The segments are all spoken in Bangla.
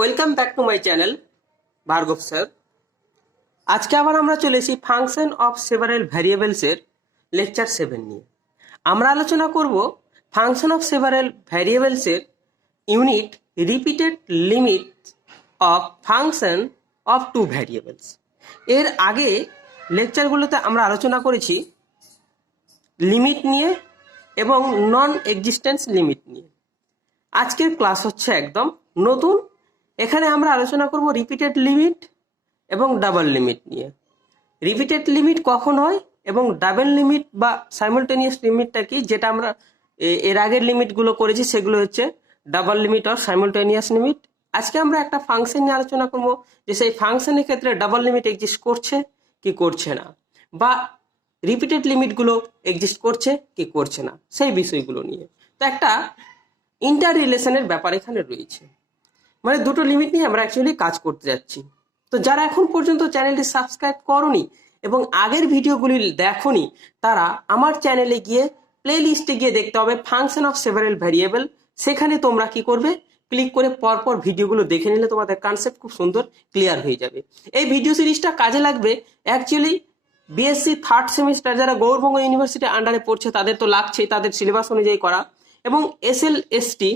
Welcome back to my channel Bhargav sir. আজকে আবার আমরা চলে এসেছি ফাংশন অফ সেভারেল ভ্যারিয়েবলসের লেকচার 7 নিয়ে। আমরা আলোচনা করব ফাংশন অফ সেভারেল ভ্যারিয়েবলসের unit repeated limit of function of two variables. এর আগে লেকচারগুলোতে আমরা আলোচনা করেছি লিমিট নিয়ে এবং নন এক্সিস্টেন্স লিমিট নিয়ে। আজকের ক্লাস হচ্ছে একদম নতুন। এখানে আমরা আলোচনা করব রিপিটেড লিমিট এবং ডাবল লিমিট নিয়ে। রিপিটেড লিমিট কখন হয় এবং ডাবল লিমিট বা সাইমালটেনিয়াস লিমিটটা কি, যেটা আমরা এর আগের লিমিটগুলো করেছি সেগুলো হচ্ছে ডাবল লিমিট আর সাইমালটেনিয়াস লিমিট। আজকে আমরা একটা ফাংশন নিয়ে আলোচনা করব যে সেই ফাংশনের ক্ষেত্রে ডাবল লিমিট এক্সিস্ট করছে কি করছে না, বা রিপিটেড লিমিটগুলো এক্সিস্ট করছে কি করছে না, সেই বিষয়গুলো নিয়ে। তো একটা ইন্টার রিলেশনের ব্যাপার এখানে রয়েছে, মানে দুটো লিমিট নিয়ে আমরা অ্যাকচুয়ালি কাজ করতে যাচ্ছি। তো যারা এখন পর্যন্ত চ্যানেলটি সাবস্ক্রাইব করনি এবং আগের ভিডিওগুলি দেখোনি, তারা আমার চ্যানেলে গিয়ে প্লে লিস্টে গিয়ে দেখতে হবে ফাংশন অফ সেভারেল ভ্যারিয়েবল। সেখানে তোমরা কি করবে, ক্লিক করে পরপর ভিডিওগুলো দেখে নিলে তোমাদের কনসেপ্ট খুব সুন্দর ক্লিয়ার হয়ে যাবে। এই ভিডিও সিরিজটা কাজে লাগবে অ্যাকচুয়ালি বিএসসি থার্ড সেমিস্টার যারা গৌড়বঙ্গ ইউনিভার্সিটি আন্ডারে পড়ছে তাদের তো লাগছেই, তাদের সিলেবাস অনুযায়ী করা, এবং SLST,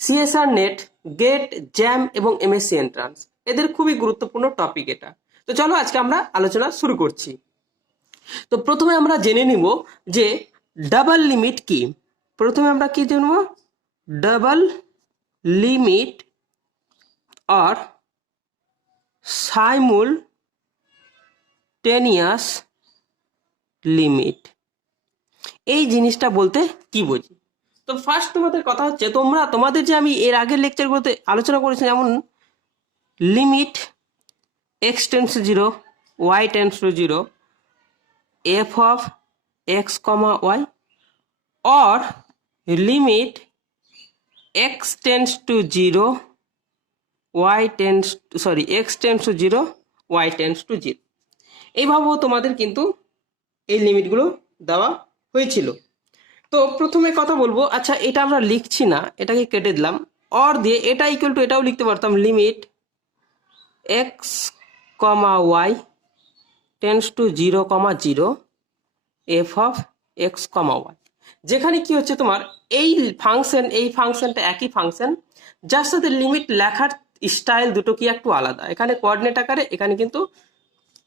CSIR NET, GATE, JAM এবং এমএসসি এন্ট্রান্স, এদের খুবই গুরুত্বপূর্ণ টপিক এটা। তো চলো আজকে আমরা আলোচনা শুরু করছি। তো প্রথমে আমরা জেনে নিব যে ডাবল লিমিট কি। প্রথমে আমরা কি জানব, ডাবল লিমিট আর সাইমুলটেনিয়াস লিমিট, এই জিনিসটা বলতে কি বুঝি। তো ফার্স্ট তোমাদের কথা হচ্ছে, তোমাদের যে আমি এর আগের লেকচারগুলোতে আলোচনা করেছি, যেমন limit x tends to 0, y tends to 0, f of x comma y, or limit x tends to 0, x tends to 0, y tends to 0। এইভাবেও তোমাদের কিন্তু এই লিমিটগুলো দেওয়া হয়েছিল। তো প্রথমে কথা বলবো, আচ্ছা এটা আমরা লিখছি না, এটাকে কেটে দিলাম, অর দিয়ে এটা ইকুয়াল টু এটাও লিখতে পারতাম, limit x comma y tends to 0, 0, f of x comma y. যেখানে কি হচ্ছে তোমার এই ফাংশনটা একই ফাংশন, যার সাথে লিমিট লেখার স্টাইল দুটো কি একটু আলাদা। এখানে কোঅর্ডিনেট আকারে, এখানে কিন্তু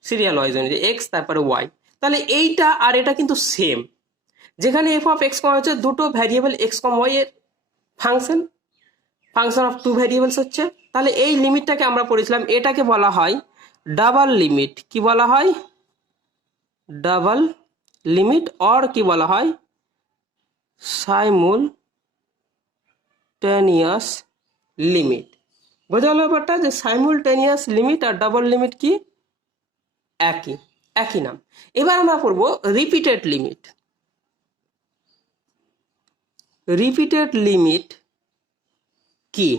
সিরিয়াল ওয়াইজ অনুযায়ী এক্স তারপরে ওয়াই। তাহলে এইটা আর এটা কিন্তু সেম। যেখানে এফ অফ এক্স কমা হচ্ছে দুটো ভ্যারিয়েবল এক্স কম ওয়াই এর ফাংশন অফ টু ভ্যারিয়েবলস হচ্ছে। তাহলে এই লিমিটটাকে আমরা পড়েছিলাম, এটাকে বলা হয় ডাবল লিমিট। কি বলা হয়, ডাবল লিমিট, অর কি বলা হয়, সাইমুলটেনিয়াস লিমিট। বোঝা গেল ব্যাপারটা, যে সাইমুলটেনিয়াস লিমিট আর ডাবল লিমিট কি একই নাম। এবার আমরা পড়বো রিপিটেড লিমিট। রিপিটেড লিমিট কি,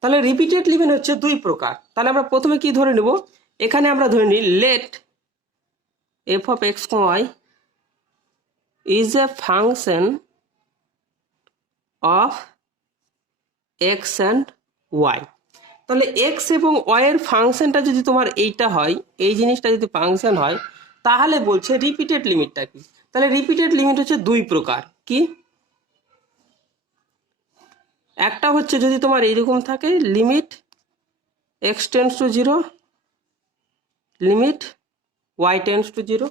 তাহলে রিপিটেড লিমিট হচ্ছে দুই প্রকার। তাহলে আমরা প্রথমে কি ধরে নেব, এখানে আমরা ধরে নিই let f of x y is a function of x and y. তাহলে এক্স এবং ওয়াই এর ফাংশনটা যদি তোমার এইটা হয়, এই জিনিসটা যদি ফাংশন হয়, তাহলে বলছে রিপিটেড লিমিটটা কি। তাহলে রিপিটেড লিমিট হচ্ছে দুই প্রকার। কি, একটা হচ্ছে যদি তোমার এইরকম থাকে, limit x tends to 0, limit y tends to 0।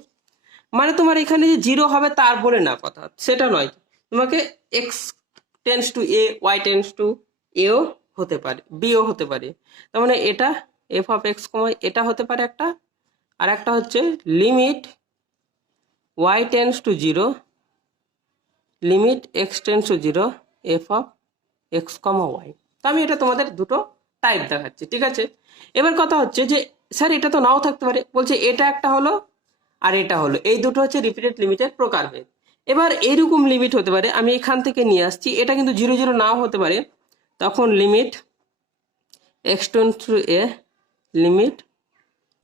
মানে তোমার এখানে যে 0 হবে তার বলে না কথা, সেটা নয়, তোমাকে x tends to a, y tends to এও হতে পারে, বিও হতে পারে। তার মানে এটা এফ অফ এক্স কমা এটা হতে পারে একটা, আর একটা হচ্ছে limit y tends to 0, limit x tends to 0, f of x comma y. তো আমি এটা তোমাদের দুটো টাইপ দেখাচ্ছি, ঠিক আছে। এবার কথা হচ্ছে যে স্যার এটা তো নাও থাকতে পারে, বলছে এটা একটা হলো আর এটা হলো, এই দুটো হচ্ছে রিপিটেড লিমিটের প্রকারভেদ। এবার এইরকম লিমিট হতে পারে, আমি এখান থেকে নিয়ে আসছি, এটা কিন্তু 0, 0 নাও হতে পারে, তখন limit x tends to a, limit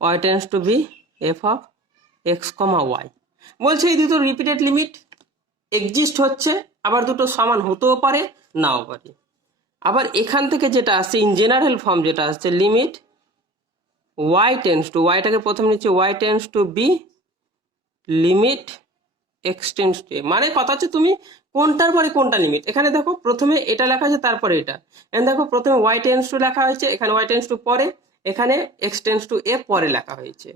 y tends to b, f of x comma y. বলছে এই দুটো রিপিটেড লিমিট এক্সিস্ট হচ্ছে, আবার দুটো সমান হতেও পারে নাও পারে। আবার এখান থেকে যেটা আসছে ইন জেনারেল ফর্ম যেটা আসছে লিমিট ওয়াই টেন্স টু, ওয়াইটাকে প্রথম নিচ্ছে y tends to b limit x tends to, মানে কথা হচ্ছে তুমি কোনটার পরে কোনটা লিমিট। এখানে দেখো প্রথমে এটা লেখা আছে তারপরে এটা, এখানে দেখো প্রথমে ওয়াই টেন্স টু লেখা হয়েছে, এখানে ওয়াই টেন্স টু পরে, এখানে এক্সটেন্স টু এ পরে লেখা হয়েছে।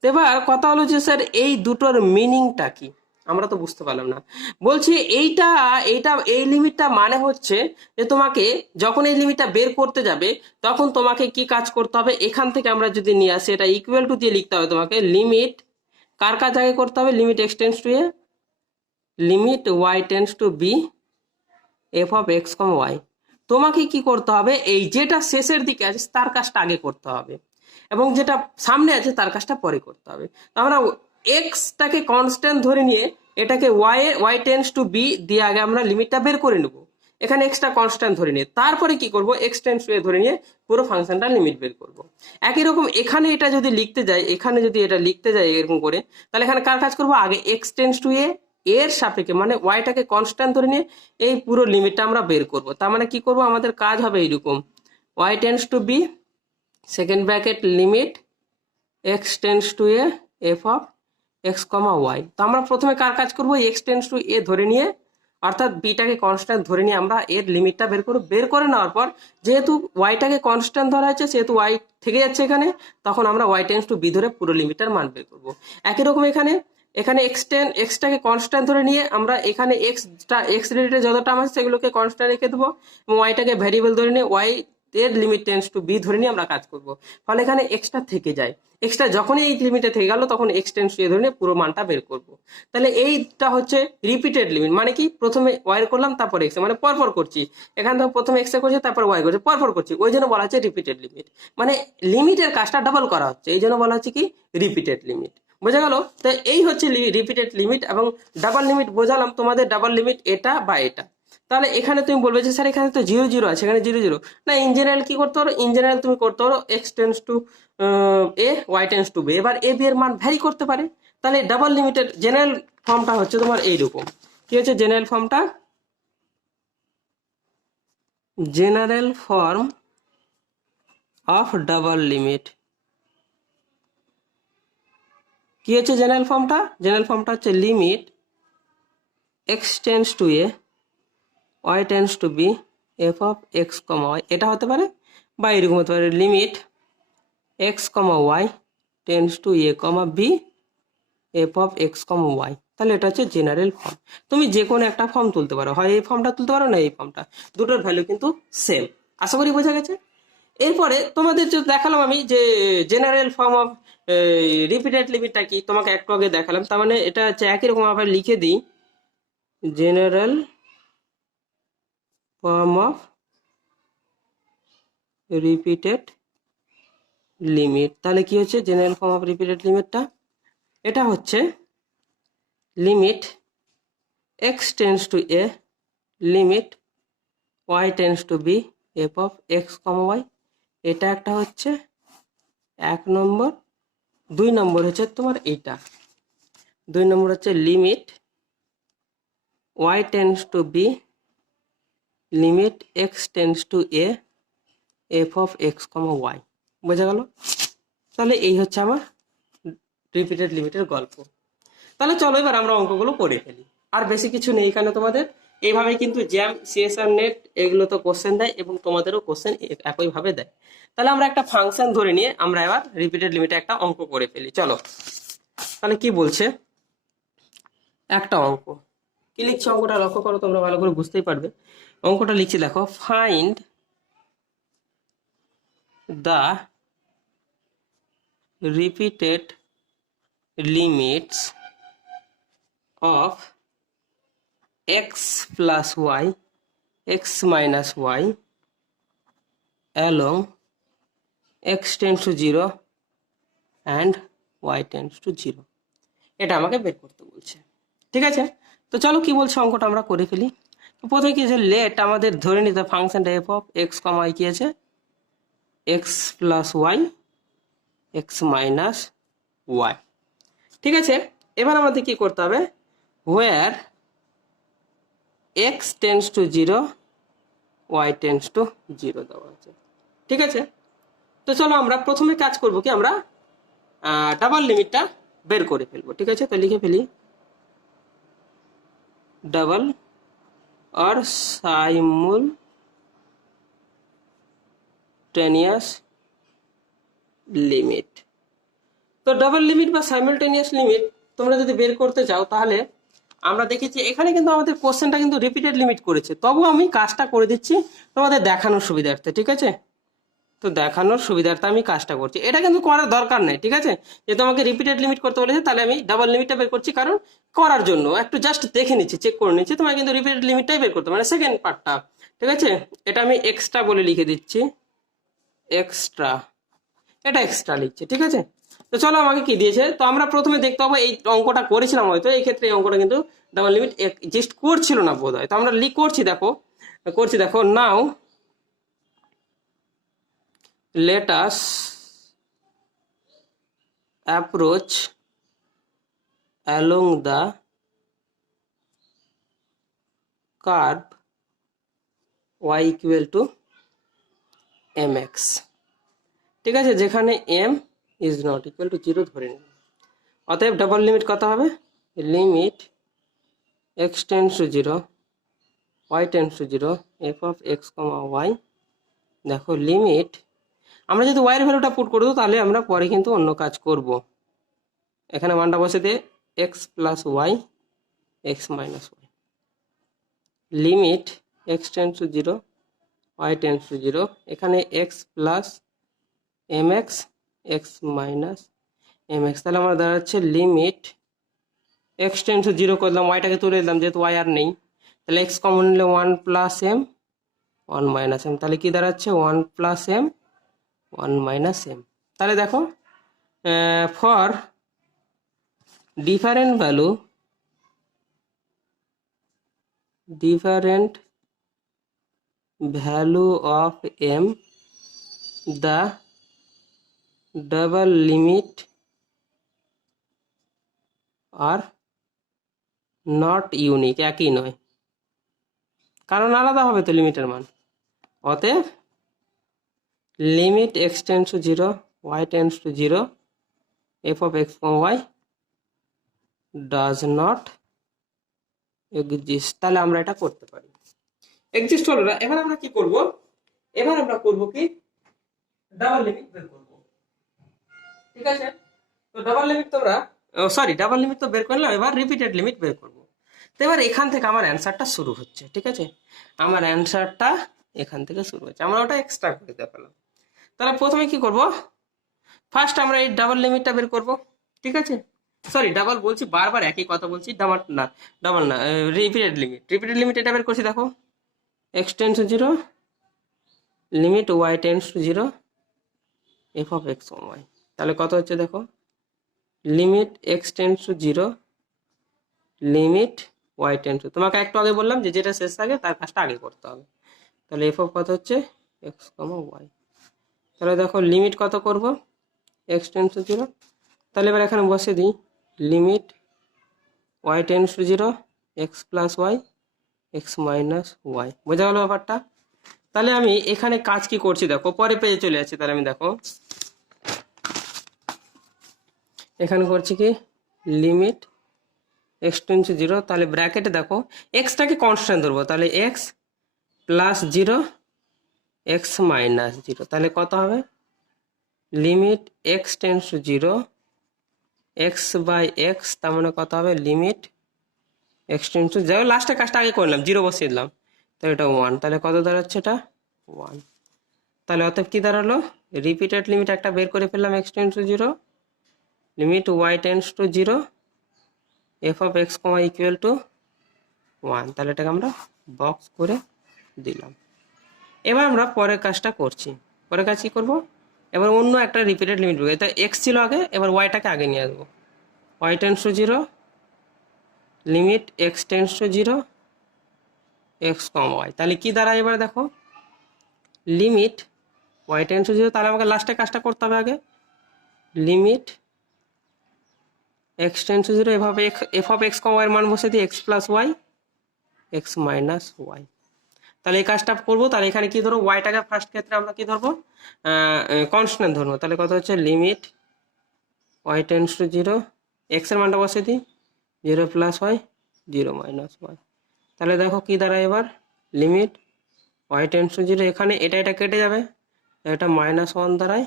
তো এবার কথা হলো যে স্যার এই দুটোর মিনিংটা কি, আমরা তো বুঝতে পারলাম না। বলছি এইটা এইটা এই লিমিটটা মানে হচ্ছে যে তোমাকে যখন এই লিমিটটা বের করতে যাবে তখন তোমাকে কি কাজ করতে হবে, এখান থেকে আমরা যদি নিয়ে আসি এটা ইকুয়াল টু দিয়ে লিখতে হবে তোমাকে, লিমিট কার কাজ আগে করতে হবে, limit x tends to a limit y tends to b f of x comma y. তোমাকে কি করতে হবে, এই যেটা শেষের দিকে আছে তার কাজটা আগে করতে হবে এবং যেটা সামনে আছে তার কাজটা পরে করতে হবে। তো আমরা এক্সটাকে কনস্ট্যান্ট ধরে নিয়ে এটাকে ওয়াই টেন্স টু বি দিয়ে আগে আমরা লিমিটটা বের করে নেব, এখানে এক্সটা কনস্ট্যান্ট ধরে নিয়ে তারপরে কি করব, এক্স টেন্স টু এ ধরে নিয়ে পুরো ফাংশনটা লিমিট বের করব। একই রকম এখানে এটা যদি লিখতে যাই, এখানে যদি এটা লিখতে যাই এরকম করে, তাহলে এখানে কার কাজ করব, আগে এক্স টেন্স টু এ এর সাপেক্ষে মানে ওয়াইটাকে কনস্ট্যান্ট ধরে নিয়ে এই পুরো লিমিটটা আমরা বের করব। তার মানে কি করব, আমাদের কাজ হবে এইরকম, y tends to b second bracket limit x tends to a f of x comma y. তো আমরা প্রথমে কার কাজ করব, এক্স টেন্স টু এ ধরে নিয়ে অর্থাৎ বিটাকে কনস্ট্যান্ট ধরে নিয়ে আমরা এর লিমিটটা বের করব। বের করে নেওয়ার পর যেহেতু ওয়াইটাকে কনস্ট্যান্ট ধরা হয়েছে সেহেতু ওয়াই থেকে যাচ্ছে এখানে, তখন আমরা ওয়াই টেন্স টু বি ধরে পুরো লিমিটার মান বের করব। একই রকম এখানে এখানে এক্সটাকে কনস্ট্যান্ট ধরে নিয়ে আমরা এখানে এক্স রিলেটেড যত টার্ম আছে সেগুলোকে কনস্ট্যান্ট রেখে দেবো এবং ওয়াইটাকে ভ্যারিয়েবল ধরে নিয়ে ওয়াই এর লিমিট টেন্স টু বি ধরে নিয়ে আমরা কাজ করব। ফলে এখানে এক্সটা থেকে যায়, এক্সট্রা যখনই এই লিমিটে থেকে গেল তখন এক্স টেন্স টু এ ধরে নিয়ে পুরো মানটা বের করব। তাহলে এইটা হচ্ছে রিপিটেড লিমিট, মানে কি প্রথমে ওয়াই করলাম তারপর এক্স, মানে পরপর করছি, এখান থেকে প্রথমে এক্স করছে তারপর ওয়াই করছে, পরপর করছি, ওই জন্য বলা হচ্ছে রিপিটেড লিমিট, মানে লিমিটের কাজটা ডাবল করা হচ্ছে, এই জন্য বলা হচ্ছে কি রিপিটেড লিমিট। বোঝা গেল? তো এই হচ্ছে রিপিটেড লিমিট এবং ডাবল লিমিট বোঝালাম তোমাদের, ডাবল লিমিট এটা বা এটা। তাহলে এখানে তুমি বলবে যে স্যার এখানে তো 0 0 আছে, এখানে 0 0 না, ইন জেনারেল কি করতে পারো, ইন জেনারেল তুমি করতে পারো x tends to a y tends to b, এবার এ বি এর মান ভ্যারি করতে পারে। তাহলে ডাবল লিমিটেড জেনারেল ফর্মটা হচ্ছে তোমার এইরকম, কি হচ্ছে জেনারেল ফর্মটা, general form of double limit. কি হচ্ছে জেনারেল ফর্মটা, জেনারেল ফর্মটা হচ্ছে limit x tends to a y tends to b f of x comma y, এটা হতে পারে বা এরকম হতে পারে limit x comma y tends to a comma b f of x comma y. তাহলে এটা হচ্ছে জেনারেল ফর্ম। তুমি যে কোনো একটা ফর্ম তুলতে পারো, হয় এই ফর্মটা তুলতে পারো না এই ফর্মটা, দুটোর ভ্যালু কিন্তু সেম। আশা করি বোঝা গেছে। এরপরে তোমাদের যে দেখালাম আমি যে জেনারেল ফর্ম অফ রিপিটেড লিমিটটা কি তোমাকে একটু আগে দেখালাম, তার মানে এটা হচ্ছে একই রকম আবার লিখে দিই, general form of repeated limit. তাহলে কি হচ্ছে জেনারেল ফর্ম অফ রিপিটেড লিমিটটা, এটা হচ্ছে limit x tends to a limit y tends to b f of x comma y, এটা একটা হচ্ছে 1 নম্বর। 2 নম্বর হচ্ছে তোমার এইটা, 2 নম্বর হচ্ছে limit y tends to b limit x tends to a f of x comma y. বোঝা গেল? তাহলে এই হচ্ছে আমার রিপিটেড লিমিটের গল্প। তাহলে চলো এবার আমরা অঙ্কগুলো করে ফেলি, আর বেশি কিছু নেই এখানে তোমাদের। এইভাবে কিন্তু জ্যাম সিএসআর নেট এগুলো তো কোশ্চেন দেয় এবং তোমাদেরও কোশ্চেন একইভাবে দেয়। তাহলে আমরা একটা ফাংশন ধরে নিয়ে আমরা এবার রিপিটেড লিমিটে একটা অঙ্ক করে ফেলি, চলো। তাহলে কি বলছে, একটা অঙ্ক কি লিখছে, অঙ্কটা লক্ষ্য করো, তোমরা ভালো করে বুঝতেই পারবে। অঙ্কটা লিখছি দেখো, find the repeated limits of x plus y x minus y along x tends to 0 and y tends to 0, এটা আমাকে বের করতে বলছে। ঠিক আছে, তো চলো কি বলছে অঙ্কটা আমরা করে ফেলি। তো প্রথমে কি আছে, লেট আমাদের ধরে নিতে ফাংশনটা f of x comma y কি আছে x plus y x minus y. ঠিক আছে, এবার আমাদের কি করতে হবে, where x tends to 0 y tends to zero দেওয়া আছে। ঠিক আছে, তো চলো আমরা প্রথমে কাজ করব কি, আমরা ডাবল লিমিটটা বের করে ফেলবো। ঠিক আছে, তো লিখে ফেলি ডাবল और साइमultaneous লিমিট। তো ডাবল লিমিট বা সাইমালটেনিয়াস লিমিট তোমরা যদি বের করতে চাও, তাহলে আমরা দেখেছি এখানে কিন্তু আমাদের কোশ্চেনটা কিন্তু রিপিটেড লিমিট করেছে, তবু আমি কাজটা করে দিচ্ছি তোমাদের দেখানোর সুবিধার্থে। ঠিক আছে, তো দেখানোর সুবিধার্থে আমি কাজটা করছি, এটা কিন্তু করার দরকার নেই। ঠিক আছে, যেহেতু আমাকে রিপিটেড লিমিট করতে বলেছে, তাহলে আমি ডাবল লিমিটটা বের করছি, কারণ করার জন্য একটু জাস্ট দেখে নিচ্ছি, চেক করে নিচ্ছি। তোমার কিন্তু রিপিটেড লিমিটটাই বের করতে, মানে সেকেন্ড পার্টটা। ঠিক আছে, এটা আমি এক্সট্রা বলে লিখে দিচ্ছি, এক্সট্রা, এটা এক্সট্রা লিখছে। ঠিক আছে, তো চলো আমাকে কি দিয়েছে, তো আমরা প্রথমে দেখতে পাবো এই অঙ্কটা করেছিলাম হয়তো, এই ক্ষেত্রে এই অঙ্কটা কিন্তু ডাবল লিমিট এক্সিস্ট করছিল না বোধ হয়, তো আমরা করছি, দেখো নাও let us approach along the curve y equal to mx। ঠিক আছে, যেখানে m is not equal to 0 ধরে নিন। অতএব ডাবল লিমিট কত হবে, limit x tends to 0 y tends to 0 f of x, y। দেখো লিমিট, আমরা যদি y এর ভ্যালুটা পুট করে দেবো, তাহলে আমরা পরে কিন্তু অন্য কাজ করব। এখানে মানটা বসে দিয়ে x plus y x minus y, limit x tends to 0 y tends to 0, এখানে x plus m x x minus m x. তাহলে আমার দাঁড়াচ্ছে লিমিট x টেন্স টু 0 করলাম, ওয়াইটাকে তুলে দিলাম যেহেতু y আর নেই, তাহলে x কমন নিলে 1 প্লাস এম 1 মাইনাস এম, তাহলে কি দাঁড়াচ্ছে 1 প্লাস এম 1 মাইনাস এম। তাহলে দেখো for different value of m, the double limit are not unique, একই নয়, কারণ আলাদা হবে তো লিমিটের মান। অতএব limit x tends to 0 y tends to 0 f of x, y does not exist। তাহলে আমরা এটা করতে পারি, এক্সিস্ট হলো না। এবার আমরা কি করব, এবার আমরা করব কি, ডাবল লিমিট বের করব। ঠিক আছে, তো ডাবল লিমিট ডাবল লিমিট তো বের করলাম, এবার রিপিটেড লিমিট বের করব। তো এবার এখান থেকে আমার অ্যান্সারটা শুরু হচ্ছে। ঠিক আছে, আমার অ্যান্সারটা এখান থেকে শুরু হচ্ছে, আমরা ওটা এক্সট্রা করে দেখালাম। তাহলে প্রথমে কি করব, ফার্স্ট আমরা এই ডাবল লিমিটটা বের করব। ঠিক আছে, ডাবল বলছি, বারবার একই কথা বলছি, ডাবল না, রিপিটেড লিমিট এটা বের করছি। দেখো x tends to 0 limit y tends to 0 f of x, y, তাহলে কত হচ্ছে দেখো, limit x tends to 0 limit y tends two, তোমাকে একটু আগে বললাম যে যেটা শেষ থাকে তার কাজটা আগে করতে হবে। তাহলে f of কত হচ্ছে x, y। তাহলে দেখো লিমিট কত করব, x টেন্স টু 0, তাহলে এবার এখানে বসে দিই limit y tends to 0 x plus y x minus y। বোঝা গেল ব্যাপারটা? তাহলে আমি এখানে কাজ কি করছি দেখো, পরে পেজে চলে যাচ্ছি। তাহলে আমি দেখো এখানে করছি কি, লিমিট x টেন্স টু 0, তাহলে ব্র্যাকেটে দেখো এক্সটাকে কনস্ট্যান্ট ধরবো, তাহলে x প্লাস 0 x মাইনাস 0, তাহলে কত হবে, limit x tends to 0 x by x, তার মানে কত হবে, লিমিট x টেন্স টু, যাই লাস্টে কাজটা আগে করলাম, 0 বসিয়ে দিলাম, তাহলে এটা 1, তাহলে কত দাঁড়াচ্ছে এটা 1। তাহলে অতএব কি দাঁড়ালো, রিপিটেড লিমিট একটা বের করে ফেললাম, x tends to 0 limit y tends to 0 f of x, equal to 1। তাহলে এটাকে আমরা বক্স করে দিলাম। এবার আমরা পরের কাজটা করছি, পরের কাজ কি করবো, এবার অন্য একটা রিপিটেড লিমিট বের, এটা x ছিল আগে, এবার yটাকে আগে নিয়ে আসবো, y tends to 0 limit x tends to 0 x, y। তাহলে কি দাঁড়ায় এবার দেখো, লিমিট y টেন্স টু 0, তাহলে আমাকে লাস্টে কাজটা করতে হবে আগে, লিমিট x টেন্স টু 0 এভাবে f of x, y এর মান বসে দিয়ে x plus y x minus y। তাহলে এই কাজটা করবো। তাহলে এখানে কি ধরবো, ওয়াইটাকে ফার্স্ট ক্ষেত্রে আমরা কি ধরবো, কনস্ট্যান্ট ধরবো। তাহলে কত হচ্ছে, limit y tends to zero, x এর মানটা বসে দিই, 0 প্লাস ওয়াই, 0 মাইনাস ওয়াই। তাহলে দেখো কি দাঁড়ায় এবার, limit y tends to zero, এখানে এটা কেটে যাবে, এটা -1 দাঁড়ায়,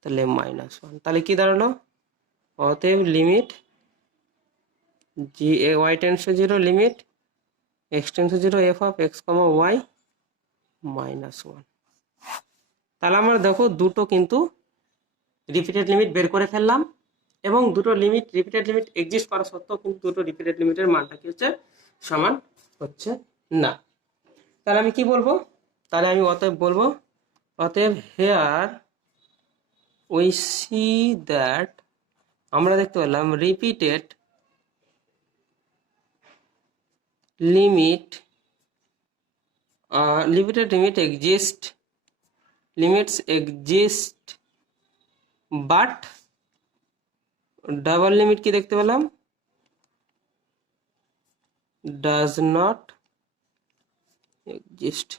তাহলে -1। তাহলে কি দাঁড়ালো, অতএব limit G y tends to zero, limit x tends to zero f of x comma y -1। তাহলে আমরা দেখো দুটো কিন্তু রিপিটেড লিমিট বের করে ফেললাম, এবং দুটো লিমিট রিপিটেড লিমিট এক্সিস্ট করা সত্ত্বেও কিন্তু দুটো রিপিটেড লিমিটের মানটা কি হচ্ছে, সমান হচ্ছে না। তাহলে আমি কি বলবো, তাহলে আমি অতএব বলবো, অতএব হেয়ার উই সি দ্যাট, আমরা দেখতে পেলাম repeated limit limited limits exist but double limit কি দেখতে পেলাম, does not exist।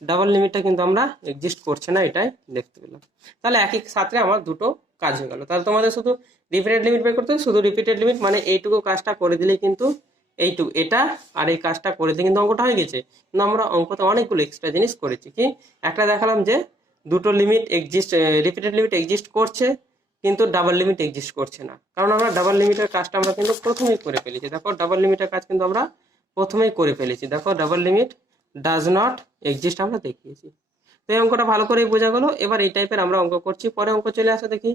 ডাবল লিমিটটা কিন্তু আমরা এক্সিস্ট করছে না, এটাই দেখতে পেলাম। তাহলে একই সাথে আমার দুটো কাজ হয়ে গেল। তাহলে তোমাদের শুধু রিপিটেড লিমিট বের করতে হবে, শুধু রিপিটেড লিমিট মানে এইটুকু কাজটা করে দিলেই কিন্তু এইটুকু এটা আর এই কাজটা করে দিলে কিন্তু অঙ্কটা হয়ে গেছে। কিন্তু আমরা অঙ্কতে অনেকগুলো এক্সট্রা জিনিস করেছি। কি একটা দেখালাম যে দুটো limit exist, repeated limit exist করছে কিন্তু ডাবল লিমিট এক্সিস্ট করছে না, কারণ আমরা ডাবল লিমিটের কাজটা আমরা কিন্তু প্রথমেই করে ফেলেছি। দেখো ডাবল লিমিটের কাজ কিন্তু আমরা প্রথমেই করে ফেলেছি। দেখো double limit does not exist আমরা দেখিয়েছি। তো এই অঙ্কটা ভালো করে বোঝা গেল। এবার এই টাইপের আমরা অঙ্ক করছি, পরে অঙ্ক চলে আসে দেখি।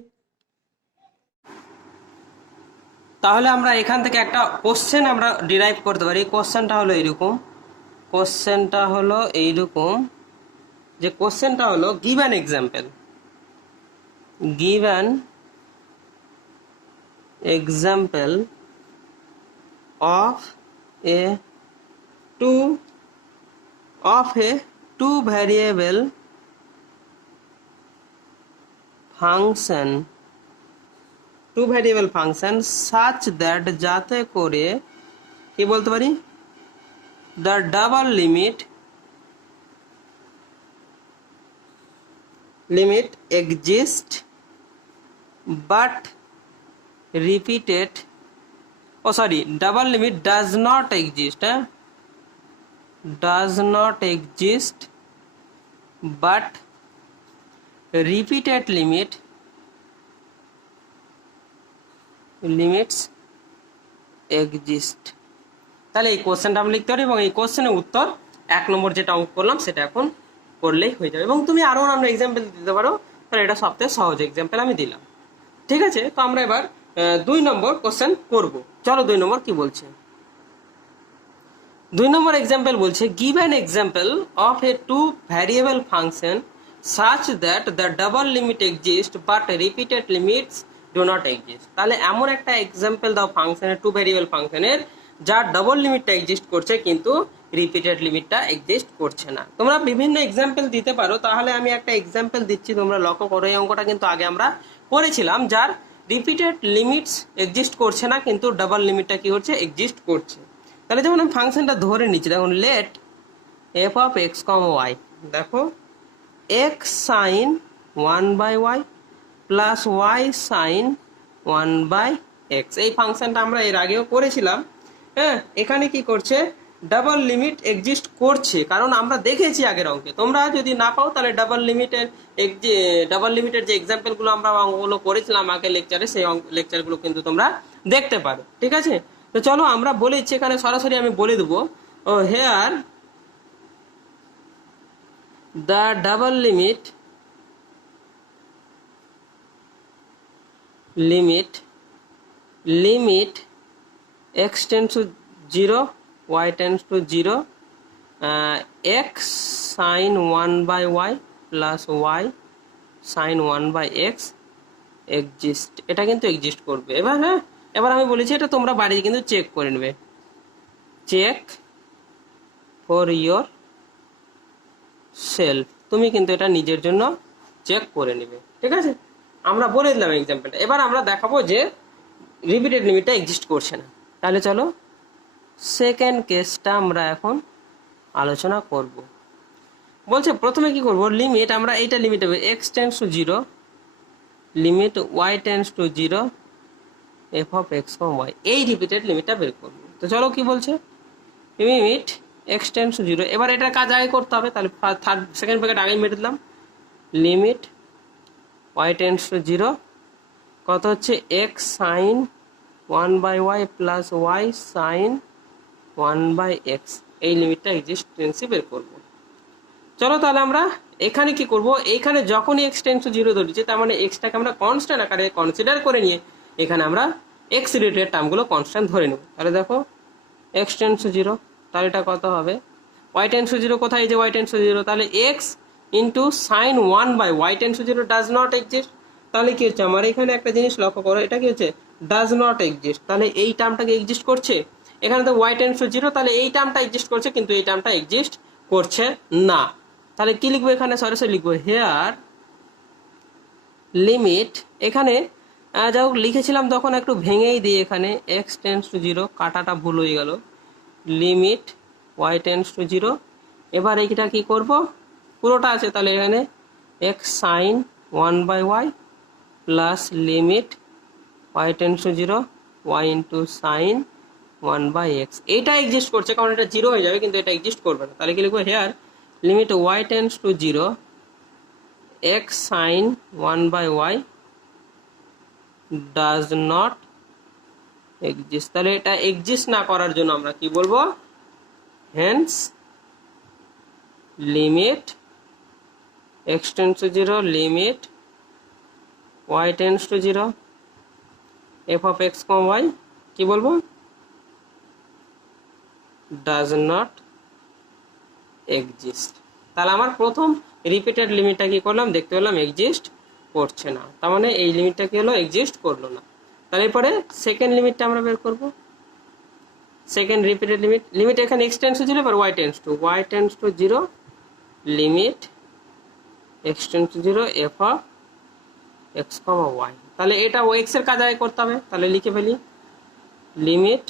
তাহলে আমরা এখান থেকে একটা কোশ্চেন আমরা ডিরাইভ করতে পারি। কোশ্চেনটা হলো এইরকম, কোশ্চেনটা হলো এইরকম যে কোশ্চেনটা হলো give an example, give an example of A two variable function, two variable function such that যাতে করে কি বলতে পারি, the double limit exist but repeated, double limit does not exist, does not exist but repeated limits exist। তাহলে এই কোশ্চেনটা আমরা লিখতে পারি এবং এই কোশ্চেনের উত্তর 1 নম্বর যেটা অঙ্ক করলাম সেটা এখন করলেই হয়ে যাবে। এবং তুমি আরো আমরা এক্সাম্পল দিতে পারো, তাহলে এটা সবথেকে সহজ এক্সাম্পল আমি দিলাম। ঠিক আছে, তো আমরা এবার 2 নম্বর কোশ্চেন করব। চলো 2 নম্বর কি বলছে। 2 নম্বর এক্সাম্পল বলছে give an example of a two variable function such that the double limit exists but repeated limits do not exist। তাহলে এমন একটা এক্সাম্পল দাও ফাংশনের, টু ভ্যারিয়েবল ফাংশনের যার ডাবল লিমিটটা এক্সিস্ট করছে কিন্তু রিপিটেড লিমিটটা এক্সিস্ট করছে না। তোমরা বিভিন্ন এক্সাম্পল দিতে পারো। তাহলে আমি একটা এক্সাম্পল দিচ্ছি, তোমরা লক্ষ্য করো এই অঙ্কটা কিন্তু আগে আমরা করেছিলাম, যার রিপিটেড লিমিটস এক্সিস্ট করছে না কিন্তু ডাবল লিমিটটা কি হচ্ছে, এক্সিস্ট করছে। তাহলে যেমন আমি ফাংশনটা ধরে নিচ্ছি, দেখুন let f of x comma y, দেখো x sine 1/y plus y sine 1/x। এই ফাংশনটা আমরা এর আগেও করেছিলাম। হ্যাঁ, এখানে কি করছে, ডাবল লিমিট এক্সিস্ট করছে, কারণ আমরা দেখেছি আগের অঙ্কে। তোমরা যদি না পাও তাহলে ডাবল লিমিটের যে এক্সাম্পলগুলো আমরা অঙ্কগুলো করেছিলাম আগের লেকচারে, সেই লেকচারগুলো কিন্তু তোমরা দেখতে পারো। ঠিক আছে, তো চলো আমরা বলে দিচ্ছি, এখানে সরাসরি আমি বলে দেবো, ও hair the double limit x tends to 0 y tends to 0 x sin 1/y plus y sin 1/x exist। এটা কিন্তু এক্সিস্ট করবে। এবার হ্যাঁ, এবার আমি বলেছি এটা তোমরা বাড়িতে কিন্তু চেক করে নেবে, চেক ফর ইয়োর সেলফ, তুমি কিন্তু এটা নিজের জন্য চেক করে নেবে। ঠিক আছে, আমরা বলে দিলাম এক্সাম্পলটা। এবার আমরা দেখাবো যে রিপিটেড লিমিটটা এক্সিস্ট করছে না। তাহলে চলো সেকেন্ড কেসটা আমরা এখন আলোচনা করব। বলছে প্রথমে কি করব, লিমিট আমরা এইটা লিমিট হবে x tends to zero, limit y tends to zero f of x from y, এই রিপিটেড লিমিটটা বের করব। তো চলো কি বলছে, limit x tends to zero, এবার এটার কাজ আগে করতে হবে, তাহলে সেকেন্ড ব্র্যাকেট আগেই মেরে দিলাম, limit y tends to zero, কত হচ্ছে x sine one by y plus y sine one by x, এই লিমিটটা এক্সিস্টেন্সি বের করব। চলো তাহলে আমরা এখানে কি করব, এখানে যখনই এক্স টেন্স টু জিরো ধরেছি তার মানে এক্সটাকে আমরা কনস্ট্যান্ট আকারে কনসিডার করে নিয়ে এখানে আমরা এক্স রিলেটেড টার্মগুলো কনস্ট্যান্ট ধরে নেব। তাহলে দেখো এক্স টেন্স টু জিরো, তাহলে এটা কত হবে, ওয়াই টেন্স টু জিরো, কোথায় যে ওয়াই টেন্স টু জিরো, তাহলে x into sine one by y tends to zero does not exist. তাহলে কি হচ্ছে, আমার এখানে একটা জিনিস লক্ষ্য করো, এটা কি হচ্ছে ডাজ নট এক্সিস্ট, তাহলে এই টার্মটাকে এক্সিস্ট করছে, এখানে তো ওয়াই টেন্স টু জিরো, তাহলে এই টার্মটা এক্সিস্ট করছে কিন্তু এই টার্মটা এক্সিস্ট করছে না। তাহলে কি লিখবো, এখানে সরাসরি লিখবো হেয়ার লিমিট, এখানে যা হোক লিখেছিলাম তখন একটু ভেঙেই দিই, এখানে এক্স টেন্স টু জিরো, কাটাটা ভুল হয়ে গেল, limit y tends to zero, এবার এইটা কি করব, পুরোটা আছে, তাহলে এখানে x sine one by y plus limit y tends to zero y into sine one by x, এইটা এক্সিস্ট করছে কারণ এটা জিরো হয়ে যাবে কিন্তু এটা এক্সিস্ট করবে না। তাহলে কি লিখবো, here limit y tends to zero x sine one by y does not exist, তাহলে এটা এক্সিস্ট না করার জন্য আমরা কি বলবো, hence limit x tends to zero limit y tends to zero f of x comma y কি বলবো, ডাজ নট এক্সিস্ট। তাহলে আমার প্রথম রিপিটেড লিমিটটা কি করলাম, দেখতে পেলাম এক্সিস্ট করছে না, তার মানে এই লিমিটটা কি হলো, এক্সিস্ট করলো না। তাহলে এরপরে সেকেন্ড লিমিটটা আমরা বের করব, সেকেন্ড রিপিটেড লিমিট, লিমিট এখানে এক্স টেন্স টু জিরো এবার y tends to zero limit x tends to zero f of x comma y, তাহলে এটা ও এক্স এর কাজ আগে করতে হবে, তাহলে লিখে ফেলি limit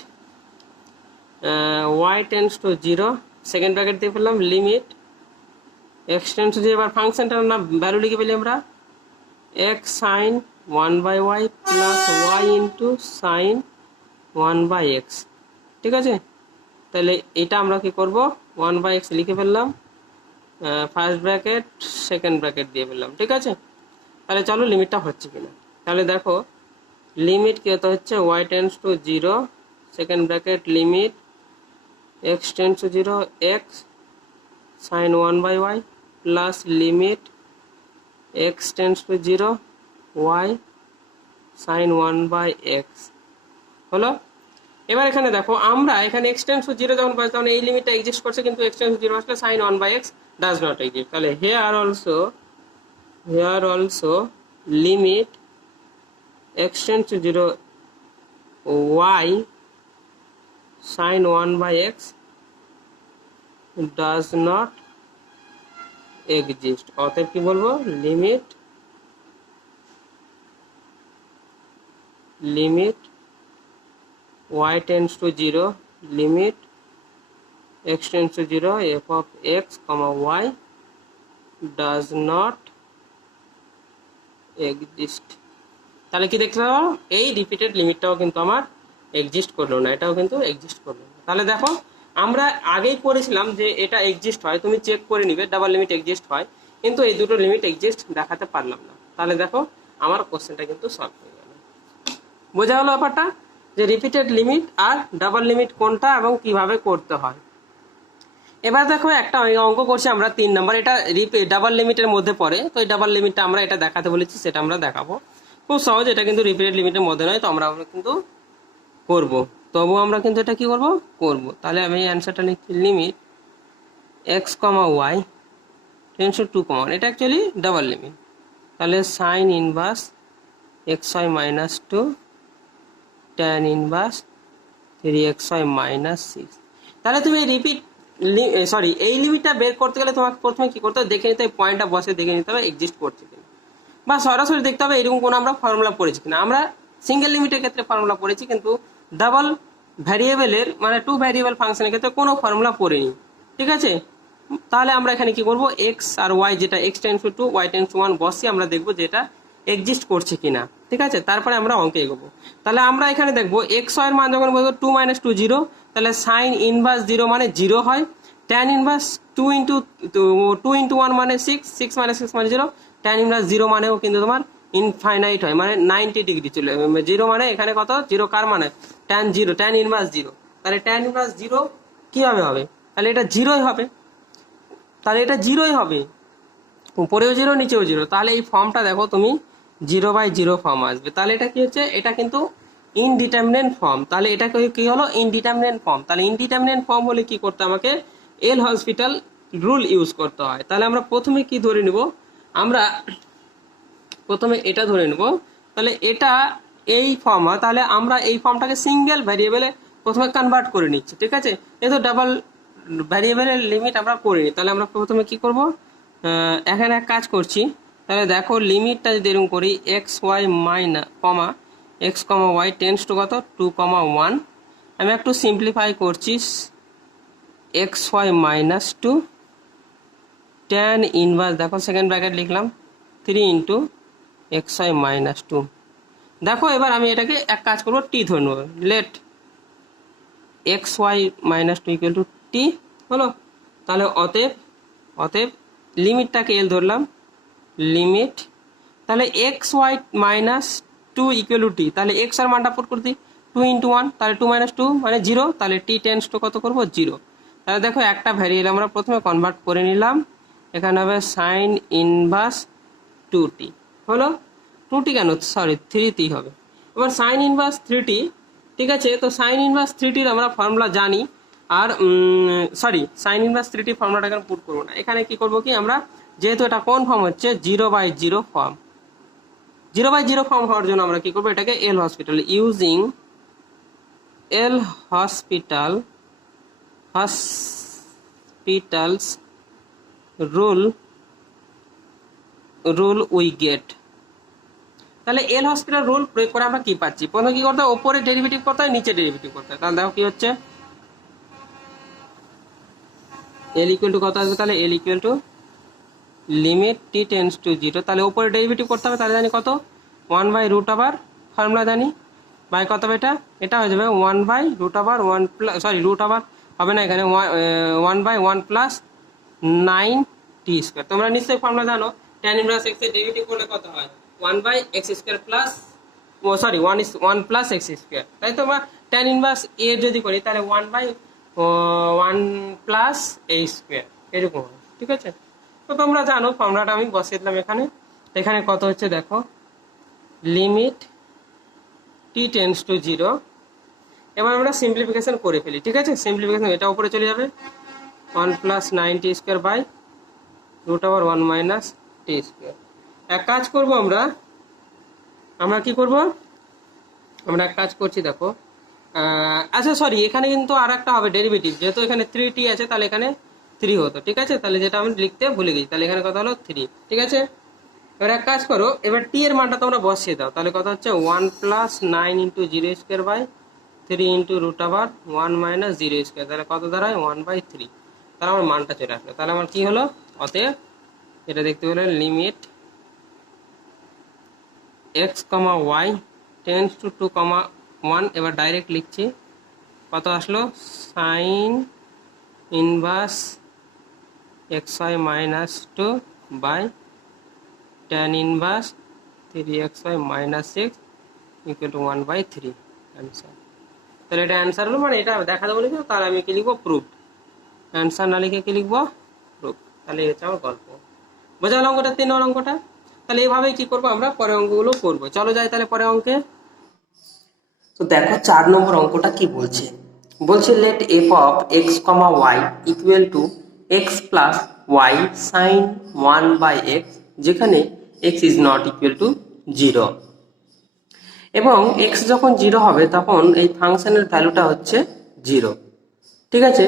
y tends to zero, second bracket দিয়ে ফেললাম, limit x tends to zero, এবার ফাংশনটার নাম ভ্যালু লিখে ফেলি আমরা x sine one by y plus y into sine one by x, ঠিক আছে। তাহলে এটা আমরা কি করব, ওয়ান বাই এক্স লিখে ফেললাম, ফার্স্ট ব্র্যাকেট সেকেন্ড ব্র্যাকেট দিয়ে ফেললাম, ঠিক আছে। তাহলে চলো লিমিটটা হচ্ছে কিনা, তাহলে দেখো লিমিট কি হচ্ছে y tends to zero second bracket limit x tends to zero x sine one by y plus limit x tends to zero y sine one by x হলো। এবার এখানে দেখো আমরা এখানে এক্স টেন্স টু জিরো যখন পাই তখন এই লিমিটটা এক্সিস্ট করছে কিন্তু এক্স টেন্স টু জিরো আসলে sine one by x does not exist, তাহলে here also limit x tends to zero y sine one by x does not exist, অতএব কি বলবো, limit y tends to 0 limit x tends to 0 f of x comma y does not exist। তাহলে কি দেখতে পাবো, এই রিপিটেড লিমিটটাও কিন্তু আমার এক্সিস্ট করলো না, এটাও কিন্তু এক্সিস্ট করলো না। তাহলে দেখো আমরা আগেই করেছিলাম যে এটা এক্সিস্ট হয়, তুমি চেক করে নিবে ডাবল লিমিট এক্সিস্ট হয়, কিন্তু এই দুটো লিমিট এক্সিস্ট দেখাতে পারলাম না। তাহলে দেখো আমার কোশ্চেনটা কিন্তু সলভ হয়ে গেল। বোঝা গেল ব্যাপারটা যে রিপিটেড লিমিট আর ডাবল লিমিট কোনটা এবং কিভাবে করতে হয়। এবার দেখো একটা অঙ্ক করছি আমরা 3 নম্বর, এটা ডাবল লিমিটের মধ্যে পড়ে, তো এই ডাবল লিমিটটা আমরা এটা দেখাতে বলেছি, সেটা আমরা দেখাবো। খুব সহজ, এটা কিন্তু রিপিটেড লিমিটের মধ্যে নয়, তো আমরা কিন্তু করব, তবু আমরা কিন্তু এটা কি করব। তাহলে আমি অ্যান্সারটা লিখছি limit x comma y tends to 2 comma, এটা অ্যাকচুয়ালি ডাবল লিমিট, তাহলে sine inverse x y minus 2 tan inverse 3xy minus 6। তাহলে তুমি এই লিমিটটা বের করতে গেলে তোমাকে প্রথমে কি করতে হবে, দেখে নিতে হবে পয়েন্টটা বসে দেখে নিতে হবে এক্সিস্ট করছে কিনা, বা সরাসরি দেখতে হবে এরকম কোনো আমরা ফর্মুলা পড়েছি কিনা। আমরা সিঙ্গেল লিমিটের ক্ষেত্রে ফর্মুলা পড়েছি কিন্তু ডাবল ভ্যারিয়েবলের মানে 2 ভ্যারিয়েবল ফাংশনের ক্ষেত্রে কোনো ফর্মুলা পড়িনি, ঠিক আছে। তাহলে আমরা এখানে কি করব, এক্স আর ওয়াই, যেটা x tends to 2 y tends to 1 বসিয়ে আমরা দেখবো যে এটা এক্সিস্ট করছে কিনা। ঠিক আছে, তারপরে আমরা অঙ্কে এগোবো। তাহলে আমরা এখানে দেখবো এক্স ওয়াই এর মান যখন বলবো 2 - 2 0, তাহলে সাইন ইনভার্স 0 মানে 0 হয়। ট্যান ইনভার্স 2 ইন্টু 1 মানে 6, 6 - 6 মানে 0। ট্যান ইনভার্স 0 মানেও কিন্তু তোমার ইনফাইনাইট হয়, মানে 90 ডিগ্রি চলে যাবে। 0 মানে এখানে কত, 0 কার মানে, ট্যান 0, ট্যান ইনভার্স 0। তাহলে ট্যান ইনভার্স 0 কিভাবে হবে, তাহলে এটা 0ই হবে। তাহলে এটা 0ই হবে, উপরেও 0 নিচেও 0। তাহলে এই ফর্মটা দেখো তুমি 0/0 ফর্ম আসবে। তাহলে এটা কি হচ্ছে, এটা কিন্তু ইনডিটারমিনেন্ট ফর্ম। তাহলে এটা কি হলো, ইনডিটারমিনেন্ট ফর্ম। তাহলে ইনডিটারমিনেন্ট ফর্ম হলে কি করতে, আমাকে এল হসপিটাল রুল ইউজ করতে হয়। তাহলে আমরা প্রথমে কি ধরে নিব, আমরা প্রথমে এটা ধরে নেব। তাহলে এটা এই ফর্ম হয়, তাহলে আমরা এই ফর্মটাকে সিঙ্গেল ভ্যারিয়েবলে প্রথমে কনভার্ট করে নিচ্ছি। ঠিক আছে, যেহেতু ডাবল ভ্যারিয়েবলের লিমিট আমরা করিনি, তাহলে আমরা প্রথমে কি করব, এখানে এক কাজ করছি। তাহলে দেখো লিমিটটা যদি এরকম করি, x y minus comma x comma y tends to কত 2, 1। আমি একটু সিম্পলিফাই করছি, x y minus 2 tan inverse, দেখো সেকেন্ড ব্র্যাকেট লিখলাম 3 ইন্টু এক্স ওয়াই মাইনাস 2। দেখো এবার আমি এটাকে এক কাজ করবো, টি ধরে নেব। Let x y minus 2 equal to t হলো। তাহলে অতএব লিমিটটাকে এল ধরলাম, লিমিট, তাহলে x y minus 2 equal to t. তাহলে এক্স আর মানটা পুট করে দিই, 2 ইন্টু 1, তাহলে 2 - 2 মানে 0। তাহলে টি টেন্স টু কত করবো, 0। তাহলে দেখো একটা ভ্যারিয়েবল আমরা প্রথমে কনভার্ট করে নিলাম, এখানে হবে সাইন ইনভার্স 2t হলো। 2t কেন, সরি 3t হবে। এবার সাইন ইনভার্স 3t, ঠিক আছে। তো সাইন ইনভার্স 3tর আমরা ফর্মুলা জানি, আর সরি সাইন ইনভার্স 3t ফর্মুলাটা এখানে পুট করবো না। এখানে কি করবো কি আমরা, যেহেতু এটা কোন ফর্ম হচ্ছে, 0/0 ফর্ম। 0/0 ফর্ম হওয়ার জন্য আমরা কি করবো, এটাকে L'Hospital using L'Hospital's rule we get. তাহলে এল হসপিটাল রুল প্রয়োগ করে আমরা কি পাচ্ছি, প্রথমে কি করতে হয়, ওপরে ডেরিভেটিভ করতে হয়, নিচে ডেরিভেটিভ করতে হয়। তাহলে দেখো কি হচ্ছে, এল ইকুয়াল টু কত আসবে, তাহলে L equal to limit t tends to 0। তাহলে ওপরে ডেরিভেটিভ করতে হবে, তাহলে জানি কত, 1/√, ফর্মুলা জানি, বাই কত হবে, এটা হয়ে যাবে 1/√1 প্লাস, সরি রুট ওভার হবে না এখানে, 1/1 প্লাস 9t²। তোমরা নিশ্চয়ই ফর্মুলা জানো, tan ইনভার্স x এর ডেরিভেটিভ করলে কত হয়, 1/x² plus, sorry 1 plus x²। তাই তোমরা tan ইনভার্স a যদি করি, তাহলে 1/1 প্লাস a², এরকম হয়। ঠিক আছে, তো তোমরা জানো ফর্মুলাটা আমি বসিয়ে দিলাম এখানে। এখানে কত হচ্ছে দেখো, লিমিট টি টেন্স টু 0। এবার আমরা সিম্পলিফিকেশন করে ফেলি। ঠিক আছে, সিম্পলিফিকেশন এটা উপরে চলে যাবে, 1 plus 9t² by √1 minus t²। এক কাজ করব আমরা কি করব, আমরা এক কাজ করছি দেখো, আচ্ছা সরি এখানে কিন্তু আর একটা হবে ডেরিভেটিভ, যেহেতু এখানে 3t আছে, তাহলে এখানে 3 হতো। ঠিক আছে, তাহলে যেটা আমি লিখতে ভুলে গেছি, তাহলে এখানে কত হলো 3। ঠিক আছে, এবার এক কাজ করো, এবার টি এর মানটা তোমরা বসিয়ে দাও। তাহলে কত হচ্ছে, 1 plus 9 into 0² by 3 into √1 minus 0²। তাহলে কত দাঁড়ায়, 1/3। তাহলে আমার মানটা চলে আসলো। তাহলে আমার কি হলো, অতএব এটা দেখতে পেলে limit x comma y tends to 2, 1। এবার ডাইরেক্ট লিখছি, কত আসলো, sine inverse x y minus 2 by tan inverse 3xy minus 6 equal to 1/3 answer. তাহলে এটা অ্যান্সার হলো, মানে এটা দেখা যাবে লিখবো, তাহলে আমি কি লিখবো, প্রুফ। অ্যান্সার না লিখে কি লিখবো, প্রুফ। তাহলে এই হচ্ছে আমার গল্প। বোঝা গেল অঙ্কটা, 3 নম্বর অঙ্কটা। তাহলে এইভাবেই কি করবো, আমরা পরে অঙ্কগুলো করবো। চলো যাই তাহলে পরে অঙ্কে। তো দেখো 4 নম্বর অঙ্কটা কি বলছে, let f of x comma y equal to x plus y sine 1/x, যেখানে x is not equal to 0। এবং x যখন 0 হবে তখন এই ফাংশনের ভ্যালুটা হচ্ছে 0। ঠিক আছে,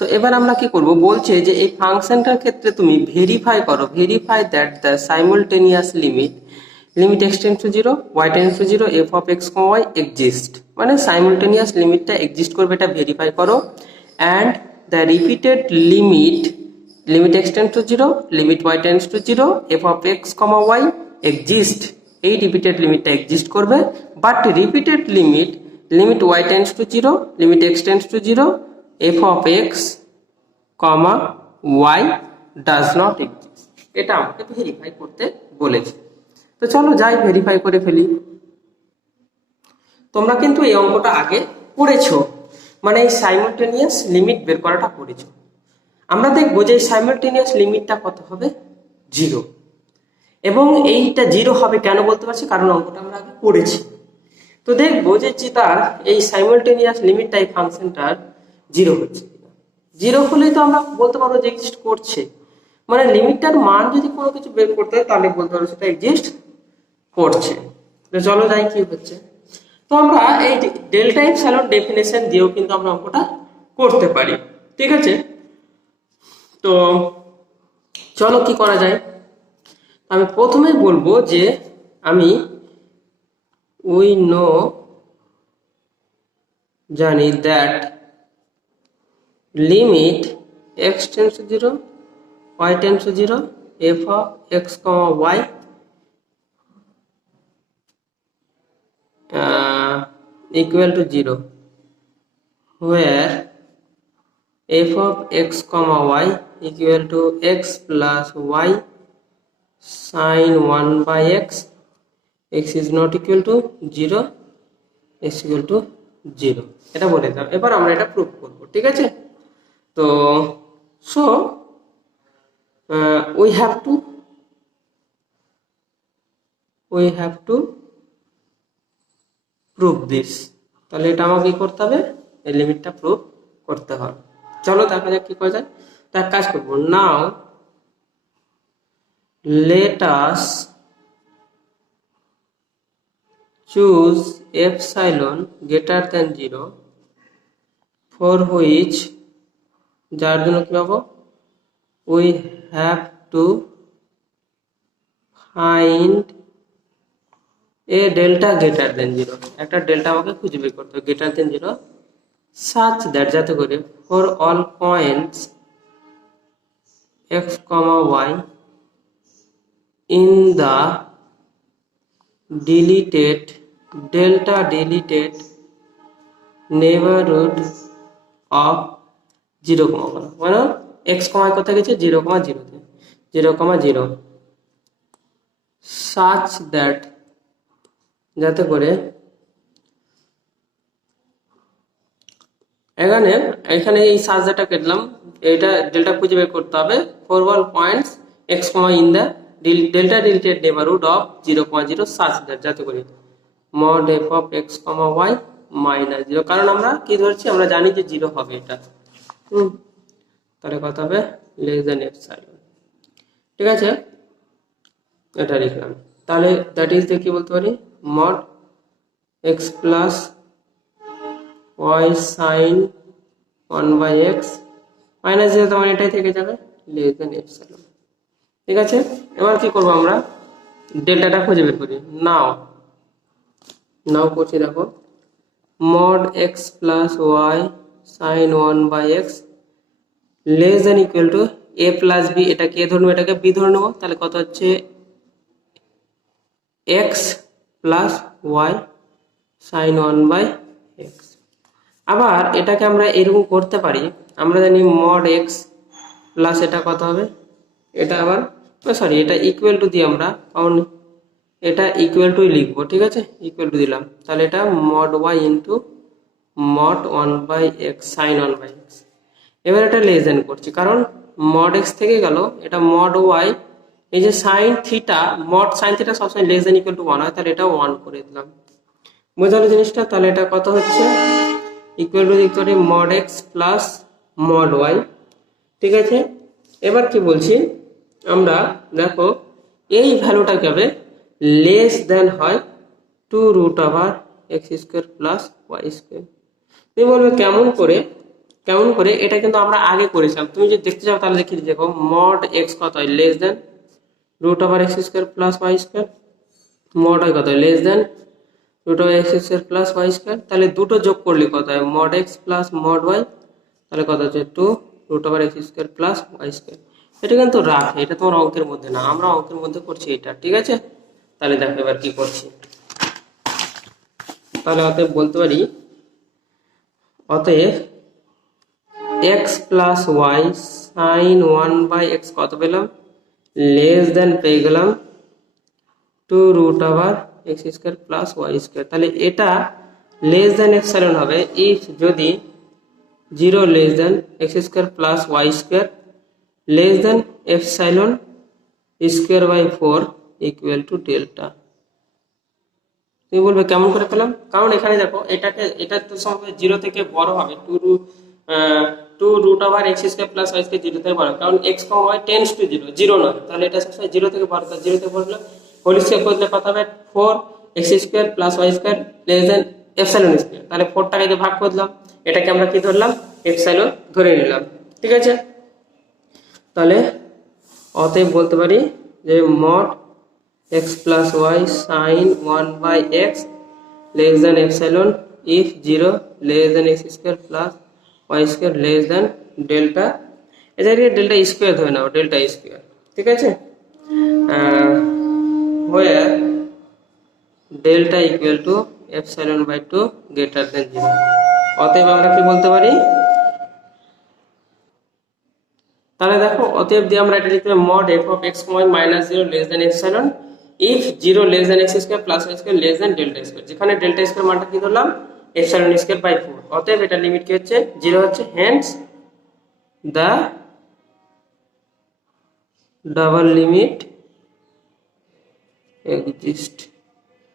তো এবার আমরা কি করব, বলছে যে এই ফাংশনটার ক্ষেত্রে তুমি verify verify that the simultaneous limit x tends to 0 y tends to 0 f of x, y exist, মানে সাইমultaneous লিমিটটা এক্সিস্ট করবে, এটা ভেরিফাই করো। And the repeated limit x tends to 0, limit y tends to 0, f of x comma y exist, এই রিপিটেড লিমিটটা এক্সিস্ট করবে, but repeated limit y tends to 0, limit x tends to 0, f of x comma y does not exist। এটা আমাকে ভেরিফাই করতে বলেছে। তো চলো যাই ভেরিফাই করে ফেলি। তোমরা কিন্তু এই অঙ্কটা আগে পড়েছো, মানে এই সাইমালটেনিয়াস লিমিট বের করাটা পড়েছো। আমরা দেখবো যে এই সাইমালটেনিয়াস লিমিটটা কত হবে, 0। এবং এইটা 0 হবে কেন বলতে পারছি, কারণ অঙ্কটা আমরা আগে পড়েছি। তো দেখবো যে তার এই সাইমালটেনিয়াস লিমিটটা এই ফাংশনটার 0 হচ্ছে। 0 হলেই তো আমরা বলতে পারবো যে এক্সিস্ট করছে, মানে লিমিটটার মান যদি কোনো কিছু বের করতে হয় তাহলে বলতে পারবো সেটা এক্সিস্ট করছে। তো চলো যাই কি হচ্ছে। তো আমরা এই ডেল্টা এপসাইলন ডেফিনেশন দিয়েও কিন্তু আমরা অঙ্কটা করতে পারি, ঠিক আছে। তো চলো কি করা যায়। আমি প্রথমেই বলবো যে উই নো জানি that limit x tends to 0, y tends to 0, f of x comma y equal to 0, where f of x comma y equal to x plus y sin 1 by x, x is not equal to 0, x equal to 0, এটা বলে দাও। এবার আমরা এটা প্রুফ করব, ঠিক আছে। তো so we have to proof this. তাহলে এটা আমাকে কি করতে হবে, এই লিমিটটা প্রুফ করতে হবে। চলো দেখা যাক কি করা যায়। তো এক কাজ করবো, নাও let us choose epsilon greater than 0 for which, যার জন্য কি পাবো, we have to find a delta greater than 0, একটা ডেল্টা আমাকে খুঁজে বের করতে হবে greater than 0 such that, যাতে করে for all points x comma y in the delta deleted neighborhood of 0, মানে x comma কোথায় গেছে 0, 0 তে 0, 0 such that, যাতে করে এখানে এই সার্চ ডাটা কেটলাম, এটা ডেল্টা খুঁজে বের করতে হবে for all points x comma in the delta deleted neighborhood of 0, 0 such that, যাতে করে mod f of x comma y minus 0, কারণ আমরা কি ধরছি, আমরা জানি যে 0 হবে এটা। তাহলে কত হবে, লেস দেন এপসাইলন, ঠিক আছে, এটা লিখলাম। তাহলে দ্যাট ইজ কি বলতে পারি, mod x plus y sin 1 by x minus 0, তোমার এটাই থেকে যাবে, লেস দেন এপসাইলন, ঠিক আছে। এবার কি করব, আমরা ডেল্টাটা খুঁজে বের করি। নাও করছি, দেখো mod x plus y sin 1 by x less than equal to a plus b, এটাকে a ধরে নেব, এটাকে b ধরে নেব, তাহলে কত হচ্ছে x plus y sin 1 by x। আবার এটাকে আমরা এরকম করতে পারি, আমরা জানি mod x প্লাস এটা কত হবে, এটা আবার সরি এটা ইকুয়াল টু দিয়ে আমরা, কারণ এটা ইকুয়াল টু লিখবো, ঠিক আছে, ইকুয়াল টু দিলাম, তাহলে এটা mod y into mod 1 by x sin 1 by x। এবার এটা লেস দেন করছি, কারণ mod x থেকে গেল, এটা mod y, এই যে sin theta, mod sin theta সবসময় লেস দেন ইকুয়াল টু 1 হয়, তাহলে এটা 1 করে দিলাম, বোঝালো জিনিসটা। তাহলে এটা কত হচ্ছে, ইকুয়াল টু দিতে পারি mod x plus mod y, ঠিক আছে। এবার কি বলছি আমরা, দেখো এই ভ্যালুটা কি হবে, লেস দেন হয় 2 root over x square plus y square. তুমি বলবে কেমন করে, এটা কিন্তু আমরা আগে করেছিলাম, তুমি যদি দেখতে চাও তাহলে দেখি, দেখো mod x কত হয়, less than root over x square plus y square, mod y কত হয়, less than root over x square plus y square, তাহলে দুটো যোগ করলে কত হয়, mod x plus mod y, তাহলে কত হচ্ছে 2 root over x square plus y square. এটা কিন্তু রাখে, এটা তোমার অঙ্কের মধ্যে না, আমরা অঙ্কের মধ্যে করছি এটা, ঠিক আছে। তাহলে দেখো এবার কি করছি, তাহলে অতএব বলতে পারি, অতএব x plus y sine 1/x কত পেলাম, লেস দেন পেয়ে গেলাম 2 root over x square plus y square. তাহলে এটা লেস দেন এপসাইলন হবে ইফ যদি 0 less than x square plus y square less than epsilon square by 4 equal to delta. তুমি বলবে কেমন করে পেলাম, কারণ এখানে দেখো এটা তো সম্ভব 0 থেকে বড় হবে, 2 root over x square plus y square 0 থেকে বড়, কারণ এক্স কম হয় টেন্স টু 0, 0 নয়, তাহলে এটা সবসময় 0 থেকে বড়, 0 থেকে বড় হলে হোল স্কোয়ার করলে কত হবে 4 x square plus y square less than epsilon square. তাহলে 4টাকে ভাগ করলাম, এটাকে আমরা কি ধরলাম, এপসাইলন ধরে নিলাম, ঠিক আছে। তাহলে অতএব বলতে পারি যে mod x plus y sin 1/x less than epsilon if 0 less than x square plus y square less than delta, এটাকে ডেল্টা স্কোয়ার ধরে নাও, ডেল্টা স্কোয়ার, ঠিক আছে, where delta equal to epsilon by 2 greater than 0। অতএব আমরা কি বলতে পারি, তাহলে দেখো অতএব দিয়ে আমরা এটা লিখতে পারি mod f of x, minus 0 less than epsilon if 0 less than x square plus y square less than delta square, যেখানে ডেল্টা স্কয়ার মানটা কি ধরলাম epsilon square by 4। অতএব এটা লিমিট কি হচ্ছে 0 হচ্ছে, hence the double limit exist।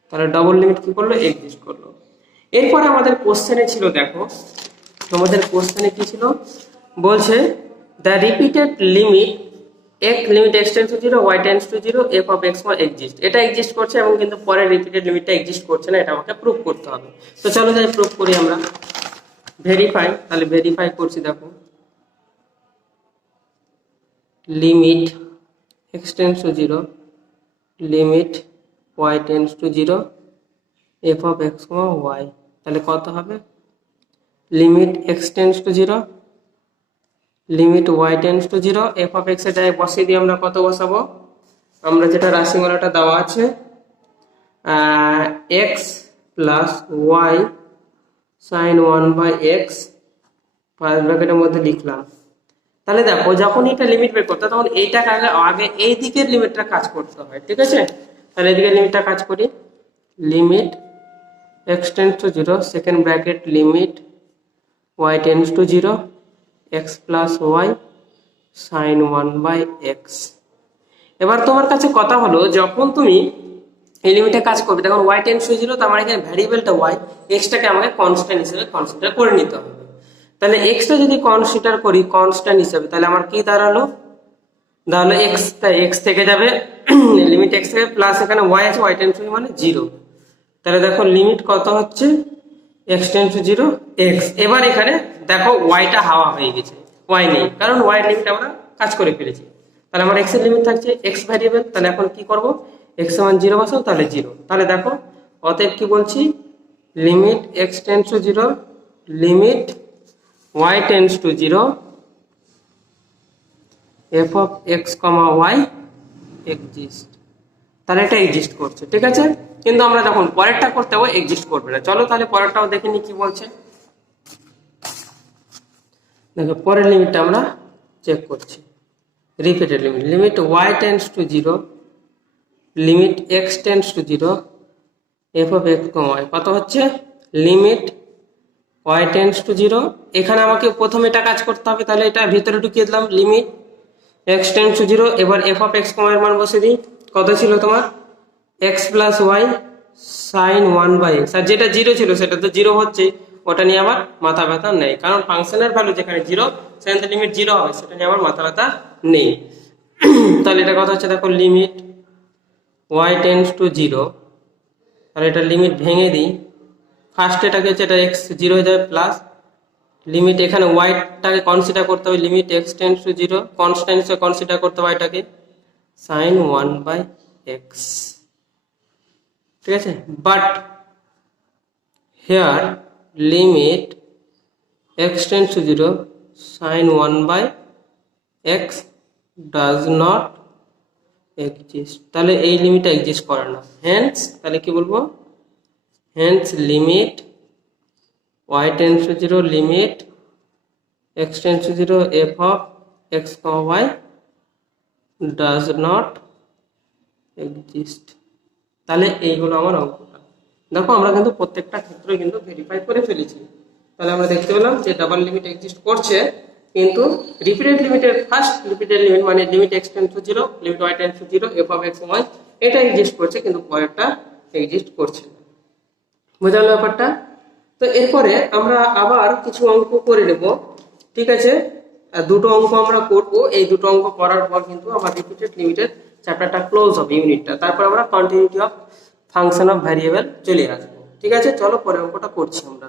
তাহলে ডাবল লিমিট কি করলো, এক্সিস্ট করলো। এরপরে আমাদের কোশ্চেনে ছিল, দেখো আমাদের কোশ্চেনে কি ছিল, বলছে the repeated limit x limit x tends to 0 y tends to 0 f of x y exist, এটা এক্সিস্ট করছে এবং কিন্তু পরের রিপিটেড লিমিটটা এক্সিস্ট করছে না, এটা আমাকে প্রুফ করতে হবে। তো চলো যাই প্রুফ করি আমরা, ভেরিফাই। তাহলে ভেরিফাই করছি, দেখো limit x tends to 0 limit y tends to 0 f of x y, তাহলে কত হবে, limit x tends to 0 limit y tends to 0 f of x এর জায়গায় বসিয়ে দিয়ে আমরা কত বসাবো, আমরা যেটা রাশিমালাটা দেওয়া আছে x plus y sin 1/x first ব্র্যাকেটের মধ্যে লিখলাম। তাহলে দেখো যখন এটা লিমিট বের করতে তখন এইটাকে আগে এই দিকের লিমিটটা কাজ করতে হয়, ঠিক আছে। তাহলে এদিকে লিমিটটা কাজ করি, limit x tends to 0 second bracket limit y tends to 0 x plus y sin 1/x। এবার তোমার কাছে কথা হলো, যখন তুমি এই লিমিটে কাজ করবে তখন y টেন্ডস টু 0, তার মানে এখানে ভ্যারিয়েবলটা y, x টাকে আমাকে কনস্ট্যান্ট হিসেবে কনসিডার করে নিতে হবে। তাহলে x টা যদি কনসিডার করি কনস্ট্যান্ট হিসেবে, তাহলে আমার কি দাঁড়ালো, x, তাই x থেকে যাবে লিমিট x থেকে প্লাস এখানে y আছে, y টেন্ডস টু মানে 0, তাহলে দেখো লিমিট কত হচ্ছে x টেন্ডস টু 0 x। এবার এখানে দেখো y টা হাওয়া হয়ে গেছে, y নেই, কারণ y এর লিমিট আমরা কাজ করে ফেলেছি। তাহলে আমার x এর লিমিট থাকছে x ভ্যারিয়েবল, তাহলে এখন কি করব, x সমান 0 বসাও, তাহলে 0। তাহলে দেখো অতএব কি বলছি, limit x tends to 0 limit y tends to 0 f of x, y exist. তাহলে এটা এক্সিস্ট করছে, ঠিক আছে, কিন্তু আমরা যখন পরেরটা করতে হবে এক্সিস্ট করবে না। চলো তাহলে পরেরটাও দেখে নি কি বলছে, দেখো পরের লিমিটটা আমরা চেক করছি, repeated limit, limit y tends to 0 limit x tends to 0 f of x, y কত হচ্ছে, লিমিট y টেন্ডস টু 0, এখানে আমাকে প্রথমে এটা কাজ করতে হবে, তাহলে এটা ভিতরে ঢুকিয়ে দিলাম লিমিট x টেন্ডস টু 0, এবার f of x, y এর মান বসিয়ে দিই, কত ছিল তোমার x plus y sin 1/x, আর যেটা 0 ছিল সেটা তো 0 হচ্ছে, ওটা নিয়ে আবার মাথা ব্যথা নেই, কারণ ফাংশনের ভ্যালু যেখানে 0 সেখানে লিমিট 0 হবে, সেটা নিয়ে আবার মাথা ব্যথা নেই। তাহলে এটা কথা হচ্ছে, দেখো লিমিট y টেন্ডস টু 0, তাহলে এটা লিমিট ভেঙে দিই, ফার্স্ট এটাকে হচ্ছে এটা x 0 হয়ে যাবে প্লাস লিমিট এখানে y টাকে কনসিডার করতে হবে, limit x tends to 0 constant হিসেবে কনসিডার করতে হবে এটাকে sin 1/x, ঠিক আছে। But here limit x tends to 0 sin 1/x does not exist, তাহলে এই লিমিটটা এক্সিস্ট করে না। হেন্স তাহলে কি বলবো, hence limit y tends to 0 limit x tends to 0 f of x, y does not exist. তাহলে এইগুলো আমার অঙ্কটা। দেখো আমরা কিন্তু প্রত্যেকটা ক্ষেত্রে কিন্তু ভেরিফাই করে ফেলেছি। তাহলে আমরা দেখতে পেলাম যে ডাবল লিমিট এক্সিস্ট করছে, কিন্তু রিপিটেড লিমিটের ফার্স্ট রিপিটেড লিমিট মানে limit x tends to 0 limit y tends to 0 f of x, y এটা এক্সিস্ট করছে, কিন্তু পরেরটা এক্সিস্ট করছে না। বোঝালো ব্যাপারটা? তো এরপরে আমরা আবার কিছু অঙ্ক করে নেব, ঠিক আছে? দুটো অঙ্ক আমরা করব, এই দুটো অঙ্ক করার পর কিন্তু আবার রিপিটেড লিমিটের চ্যাপ্টারটা ক্লোজ হবে, ইউনিটটা। তারপর আমরা continuity of function of variable চলে আসবো, ঠিক আছে? চলো পরের অঙ্কটা করছি আমরা।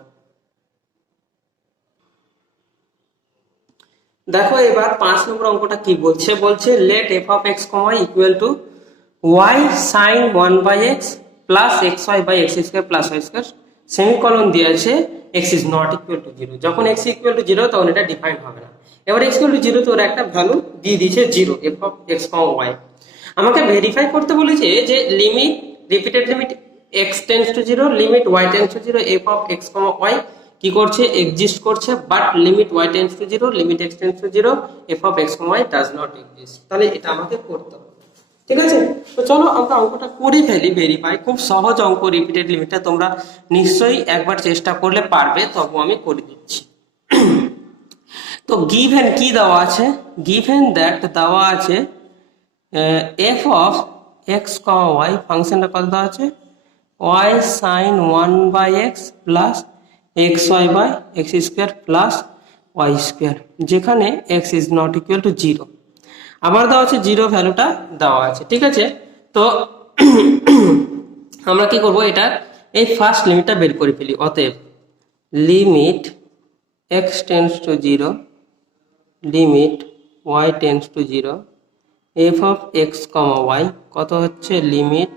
দেখো এবার 5 নম্বর অঙ্কটা কি বলছে, বলছে let f of x, y equal to y sin 1/x plus xy by x square plus y square, semicolon দিয়ে আছে x is not equal to 0। যখন x ইকুয়াল টু 0 তখন এটা ডিফাইন হবে না। এবার x ইকুয়াল টু 0 তো ওর একটা ভ্যালু দিয়ে দিয়েছে 0 f of x, y। আমাকে ভেরিফাই করতে বলেছে যে limit repeated limit x tends to 0 limit y tends to 0 f of x, y কি করছে, এক্সিস্ট করছে, but limit y tends to 0 limit x tends to 0 f of x, y does not exist. তাহলে এটা আমাকে করতে হবে, ঠিক আছে? তো চলো আমরা অঙ্কটা করে ফেলি ভেরিফাই। খুব সহজ অঙ্ক, রিপিটেড লিমিটটা তোমরা নিশ্চয়ই একবার চেষ্টা করলে পারবে, তবু আমি করে দিচ্ছি। তো গিভেন কি দেওয়া আছে, গিভেন দ্যাট দেওয়া আছে f of x, y ফাংশনটা কত দেওয়া আছে, y sin 1/x plus xy by x square plus y square, যেখানে x is not equal to 0। আমার দেওয়া আছে 0 ভ্যালুটা দেওয়া আছে, ঠিক আছে? তো আমরা কি করব, এটা এই ফার্স্ট লিমিটটা বের করে ফেলি। অতএব limit x tends to 0 limit y tends to 0 f of x, y কত হচ্ছে, লিমিট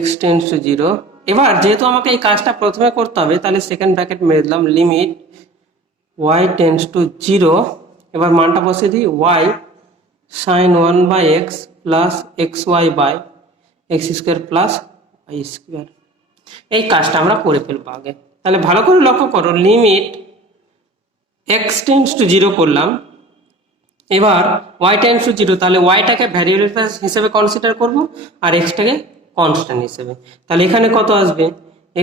x টেন্ডস টু 0। এবার যেহেতু আমাকে এই কাজটা প্রথমে করতে হবে, তাহলে সেকেন্ড ব্র্যাকেট মেরে দিলাম, লিমিট y টেন্ডস টু 0। এবার মানটা বসিয়ে দিই, y sin 1/x plus xy by x square plus y square. এই কাজটা আমরা করে ফেলবো আগে। তাহলে ভালো করে লক্ষ্য করো, লিমিট x টেন্ডস টু 0 করলাম, এবার y টেন্ডস টু 0, তাহলে yটাকে ভ্যারিয়েবল হিসেবে কনসিডার করব আর xটাকে কনস্ট্যান্ট হিসেবে। তাহলে এখানে কত আসবে,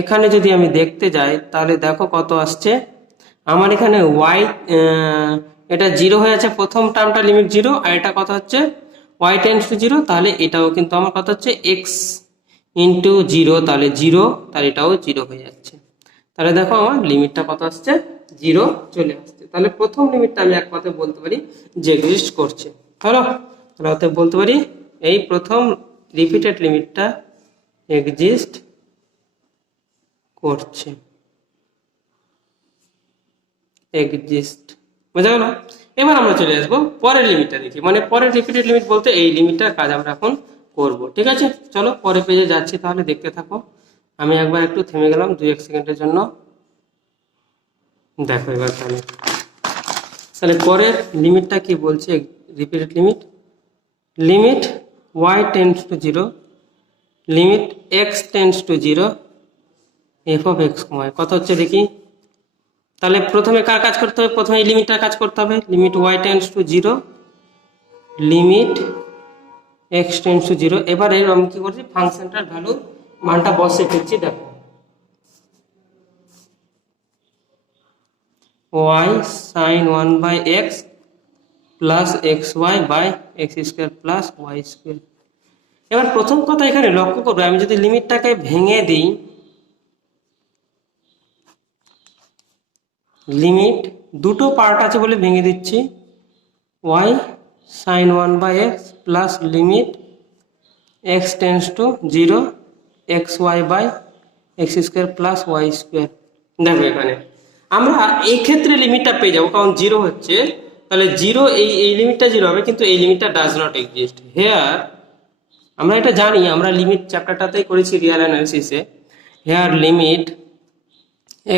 এখানে যদি আমি দেখতে যাই তাহলে দেখো কত আসছে আমার এখানে y, এটা 0 হয়ে আছে, প্রথম টার্মটা লিমিট 0, আর এটা কত হচ্ছে y টেন্ডস টু 0, তাহলে এটাও কিন্তু আমার কত হচ্ছে x ইন্টু 0, তাহলে 0, তাহলে এটাও 0 হয়ে যাচ্ছে। তাহলে দেখো আমার লিমিটটা কত আসছে, 0 চলে আসছে। তাহলে প্রথম লিমিটটা আমি এক কথায় বলতে পারি যে এক্সিস্ট করছে। হলো? তাহলে অতএব বলতে পারি এই প্রথম রিপিটেড লিমিটটা এক্সিস্ট করছে, এক্সিস্ট। বোঝা গেল? এবার আমরা চলে আসবো পরের লিমিটটা দেখি, মানে পরের রিপিটেড লিমিট বলতে এই লিমিটটার কাজ আমরা এখন করব, ঠিক আছে? চলো পরের পেজে যাচ্ছি, তাহলে দেখতে থাকো। আমি একবার একটু থেমে গেলাম 2-1 সেকেন্ডের জন্য। দেখো এবার তাহলে পরের লিমিটটা কি বলছে, repeated limit, limit y tends to 0 limit x tends to 0 f of x, y কত হচ্ছে দেখি। তাহলে প্রথমে কার কাজ করতে হবে, প্রথমে এই লিমিটটার কাজ করতে হবে, limit y tends to 0 limit x tends to 0। এবার এর আমি কি করছি, ফাংশনটার ভ্যালু মানটা বসিয়ে ফেলছি। দেখো y sin 1/x plus xy by x square plus y square. এবার প্রথম কথা এখানে লক্ষ্য করবে, আমি যদি লিমিটটাকে ভেঙে দিই, লিমিট দুটো পার্ট আছে বলে ভেঙে দিচ্ছি, y sin 1/x plus limit x tends to 0 xy by x square plus y square. দেখো এখানে আমরা এই ক্ষেত্রে লিমিটটা পেয়ে যাবো, কারণ 0 হচ্ছে, তাহলে 0 এই লিমিটটা 0 হবে, কিন্তু এই লিমিটটা ডাজ নট এক্সিস্ট হেয়ার। আমরা এটা জানি, আমরা লিমিট চ্যাপ্টারটাতেই করেছি রিয়াল অ্যানালিসিসে। Here limit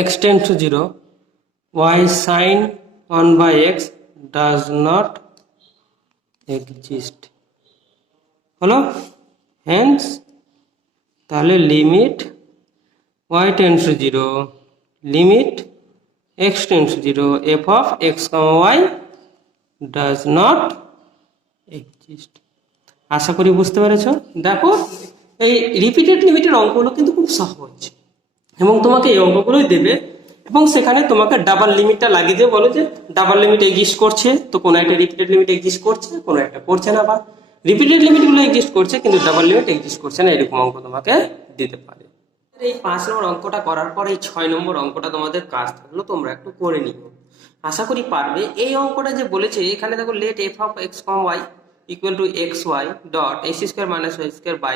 x tends to 0 y sin 1 by x does not exist হলো। hence তাহলে limit y tends to 0 limit x tends to 0 f of x comma y does not exist। আশা করি বুঝতে পেরেছো। দেখো এই রিপিটেড লিমিটের অঙ্কগুলো কিন্তু খুব সহজ এবং তোমাকে এই অঙ্কগুলোই দেবে এবং সেখানে তোমাকে ডাবল লিমিটটা লাগিয়ে দিয়ে বলো যে ডাবল লিমিট এক্সিস্ট করছে, তো কোনো একটা রিপিটেড লিমিট এক্সিস্ট করছে, কোনো একটা করছে না, বা রিপিটেড লিমিটগুলো এক্সিস্ট করছে কিন্তু ডাবল লিমিট এক্সিস্ট করছে না, এরকম অঙ্ক তোমাকে দিতে পারে। এই 5 নম্বর অঙ্কটা করার পর এই 6 নম্বর অঙ্কটা তোমাদের কাজ থাকলো, তোমরা একটু করে নিও, আশা করি পারবে। এই অঙ্কটা যে বলেছে এখানে দেখো let f of x comma y equal to x y dot x square minus y square by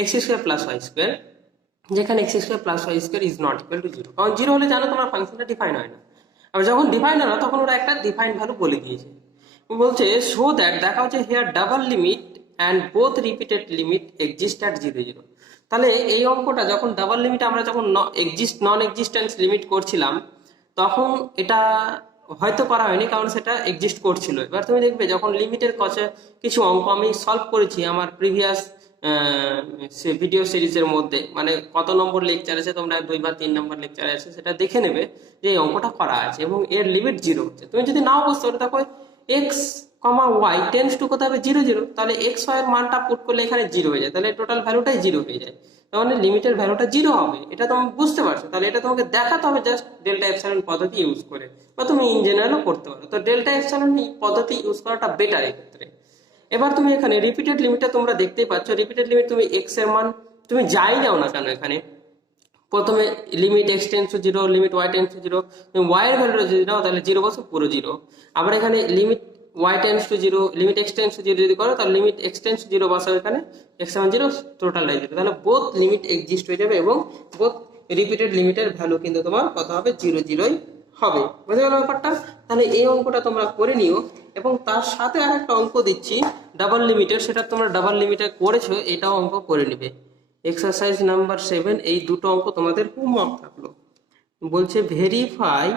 x square plus y square, যেখানে x square plus y square is not equal to 0, কারণ 0 হলে জানো তোমার ফাংশনটা ডিফাইন হয় না, আর যখন ডিফাইন হয় না তখন ওরা একটা ডিফাইন ভ্যালু বলে দিয়েছে, বলছে সো দ্যাট দেখা হচ্ছে here double limit and both repeated limit exist at 0 0। তাহলে এই অঙ্কটা যখন ডাবল লিমিট আমরা যখন নন এক্সিস্টেন্স লিমিট করছিলাম তখন এটা হয়তো করা হয়নি, কারণ সেটা এক্সিস্ট করছিল। এবার তুমি দেখবে যখন লিমিটের কাছে কিছু অঙ্ক আমি সলভ করেছি আমার প্রিভিয়াস ভিডিও সিরিজের মধ্যে, মানে কত নম্বর লেকচার আছে তোমরা 2 বা 3 নম্বর লেকচার আছে সেটা দেখে নেবে যে এই অঙ্কটা করা আছে এবং এর লিমিট 0 হচ্ছে। তুমি যদি নাও বুঝতে পারো দেখো x comma y tends to কত হবে 0 0, তাহলে এক্স ওয়াই এর মানটা পুট করলে এখানে 0 হয়ে যায়, তাহলে টোটাল ভ্যালুটাই 0 হয়ে যায়, তাহলে লিমিটের ভ্যালুটা 0 হবে, এটা তুমি বুঝতে পারছো। তাহলে এটা তোমাকে দেখাতে হবে জাস্ট ডেল্টা এপসাইলন পদ্ধতি ইউজ করে, বা তুমি ইন জেনারেলও করতে পারো। তো ডেল্টা এপসাইলন পদ্ধতি ইউজ করাটা বেটার এক্ষেত্রে। এবার তুমি এখানে রিপিটেড লিমিটটা তোমরা দেখতেই পাচ্ছ, রিপিটেড লিমিট তুমি এক্স এর মান তুমি যাই নাও না কেন, এখানে প্রথমে limit x tends to 0 limit y tends to 0, তুমি ওয়াই এর ভ্যালুটা যদি নাও তাহলে 0 বসো পুরো 0, আবার এখানে limit y tends to 0 limit x tends to 0 যদি করো তাহলে লিমিট x টেন্স টু 0 বসাও, এখানে x সমান 0 টোটালটাই 0, তাহলে বোথ লিমিট এক্সিস্ট হয়ে যাবে এবং বোথ রিপিটেড লিমিটের ভ্যালু কিন্তু তোমার কত হবে 0 0ই হবে। বুঝে গেল ব্যাপারটা? তাহলে এই অঙ্কটা তোমরা করে নিও এবং তার সাথে আরেকটা অঙ্ক দিচ্ছি ডাবল লিমিটের, সেটা তোমরা ডাবল লিমিটে করেছো, এটাও অঙ্ক করে নিবে। এক্সারসাইজ নাম্বার 7, এই দুটো অঙ্ক তোমাদের হোমওয়ার্ক থাকলো। বলছে verify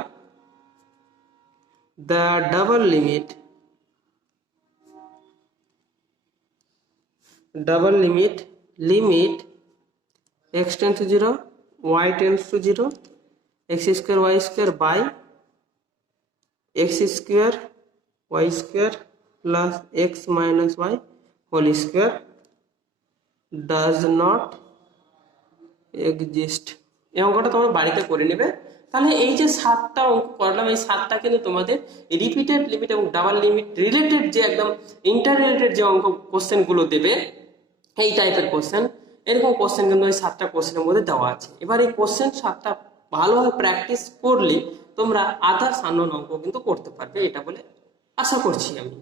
the double limit limit x tends to 0 y tends to 0 x square y square by x square y square plus x minus y whole square does not exist। এই অঙ্কটা তোমরা বাড়িতে করে নেবে। তাহলে এই যে 7টা অঙ্ক করলাম, এই 7টা কিন্তু তোমাদের রিপিটেড লিমিট এবং ডাবল লিমিট রিলেটেড যে একদম ইন্টার রিলেটেড যে অঙ্ক কোশ্চেন গুলো দেবে, এই টাইপের কোশ্চেন, এরকম কোশ্চেন কিন্তু ওই 7টা কোশ্চেনের মধ্যে দেওয়া আছে। এবার এই কোশ্চেন 7টা ভালোভাবে প্র্যাকটিস করলে তোমরা আদার্স আননোন অঙ্ক কিন্তু করতে পারবে, এটা বলে আশা করছি আমি।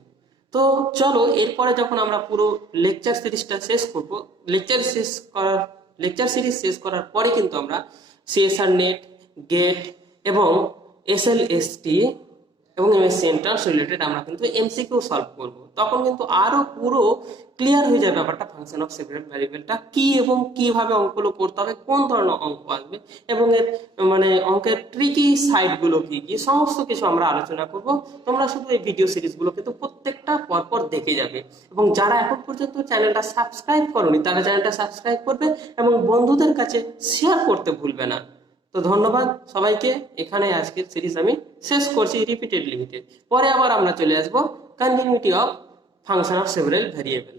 তো চলো এরপরে যখন আমরা পুরো লেকচার সিরিজটা শেষ করব, লেকচার সিরিজ শেষ করার পরে কিন্তু আমরা সিএসআর নেট, গেট এবং এসএলএসটি এবং এমএসসি এন্ট্রান্স রিলেটেড আমরা কিন্তু এমসিকিউ সলভ করব, তখন কিন্তু আরো পুরো ক্লিয়ার হয়ে যাবে ব্যাপারটা ফাংশন অফ সেপারেট ভ্যারিয়েবলটা কি এবং কিভাবে অঙ্কগুলো করতে হবে, কোন ধরনের অঙ্ক আসবে এবং এর মানে অঙ্কের ট্রিকি সাইডগুলো কি কি, সমস্ত কিছু আমরা আলোচনা করব। তোমরা শুধু এই ভিডিও সিরিজগুলো কিন্তু প্রত্যেকটা পরপর দেখে যাবে এবং যারা এখন পর্যন্ত চ্যানেলটা সাবস্ক্রাইব করোনি তারা চ্যানেলটা সাবস্ক্রাইব করবে এবং বন্ধুদের কাছে শেয়ার করতে ভুলবে না। তো ধন্যবাদ সবাইকে, এখানে আজকের সিরিজ আমি শেষ করছি রিপিটেড লিমিটেড। পরে আবার আমরা চলে আসবো continuity of function of several variable.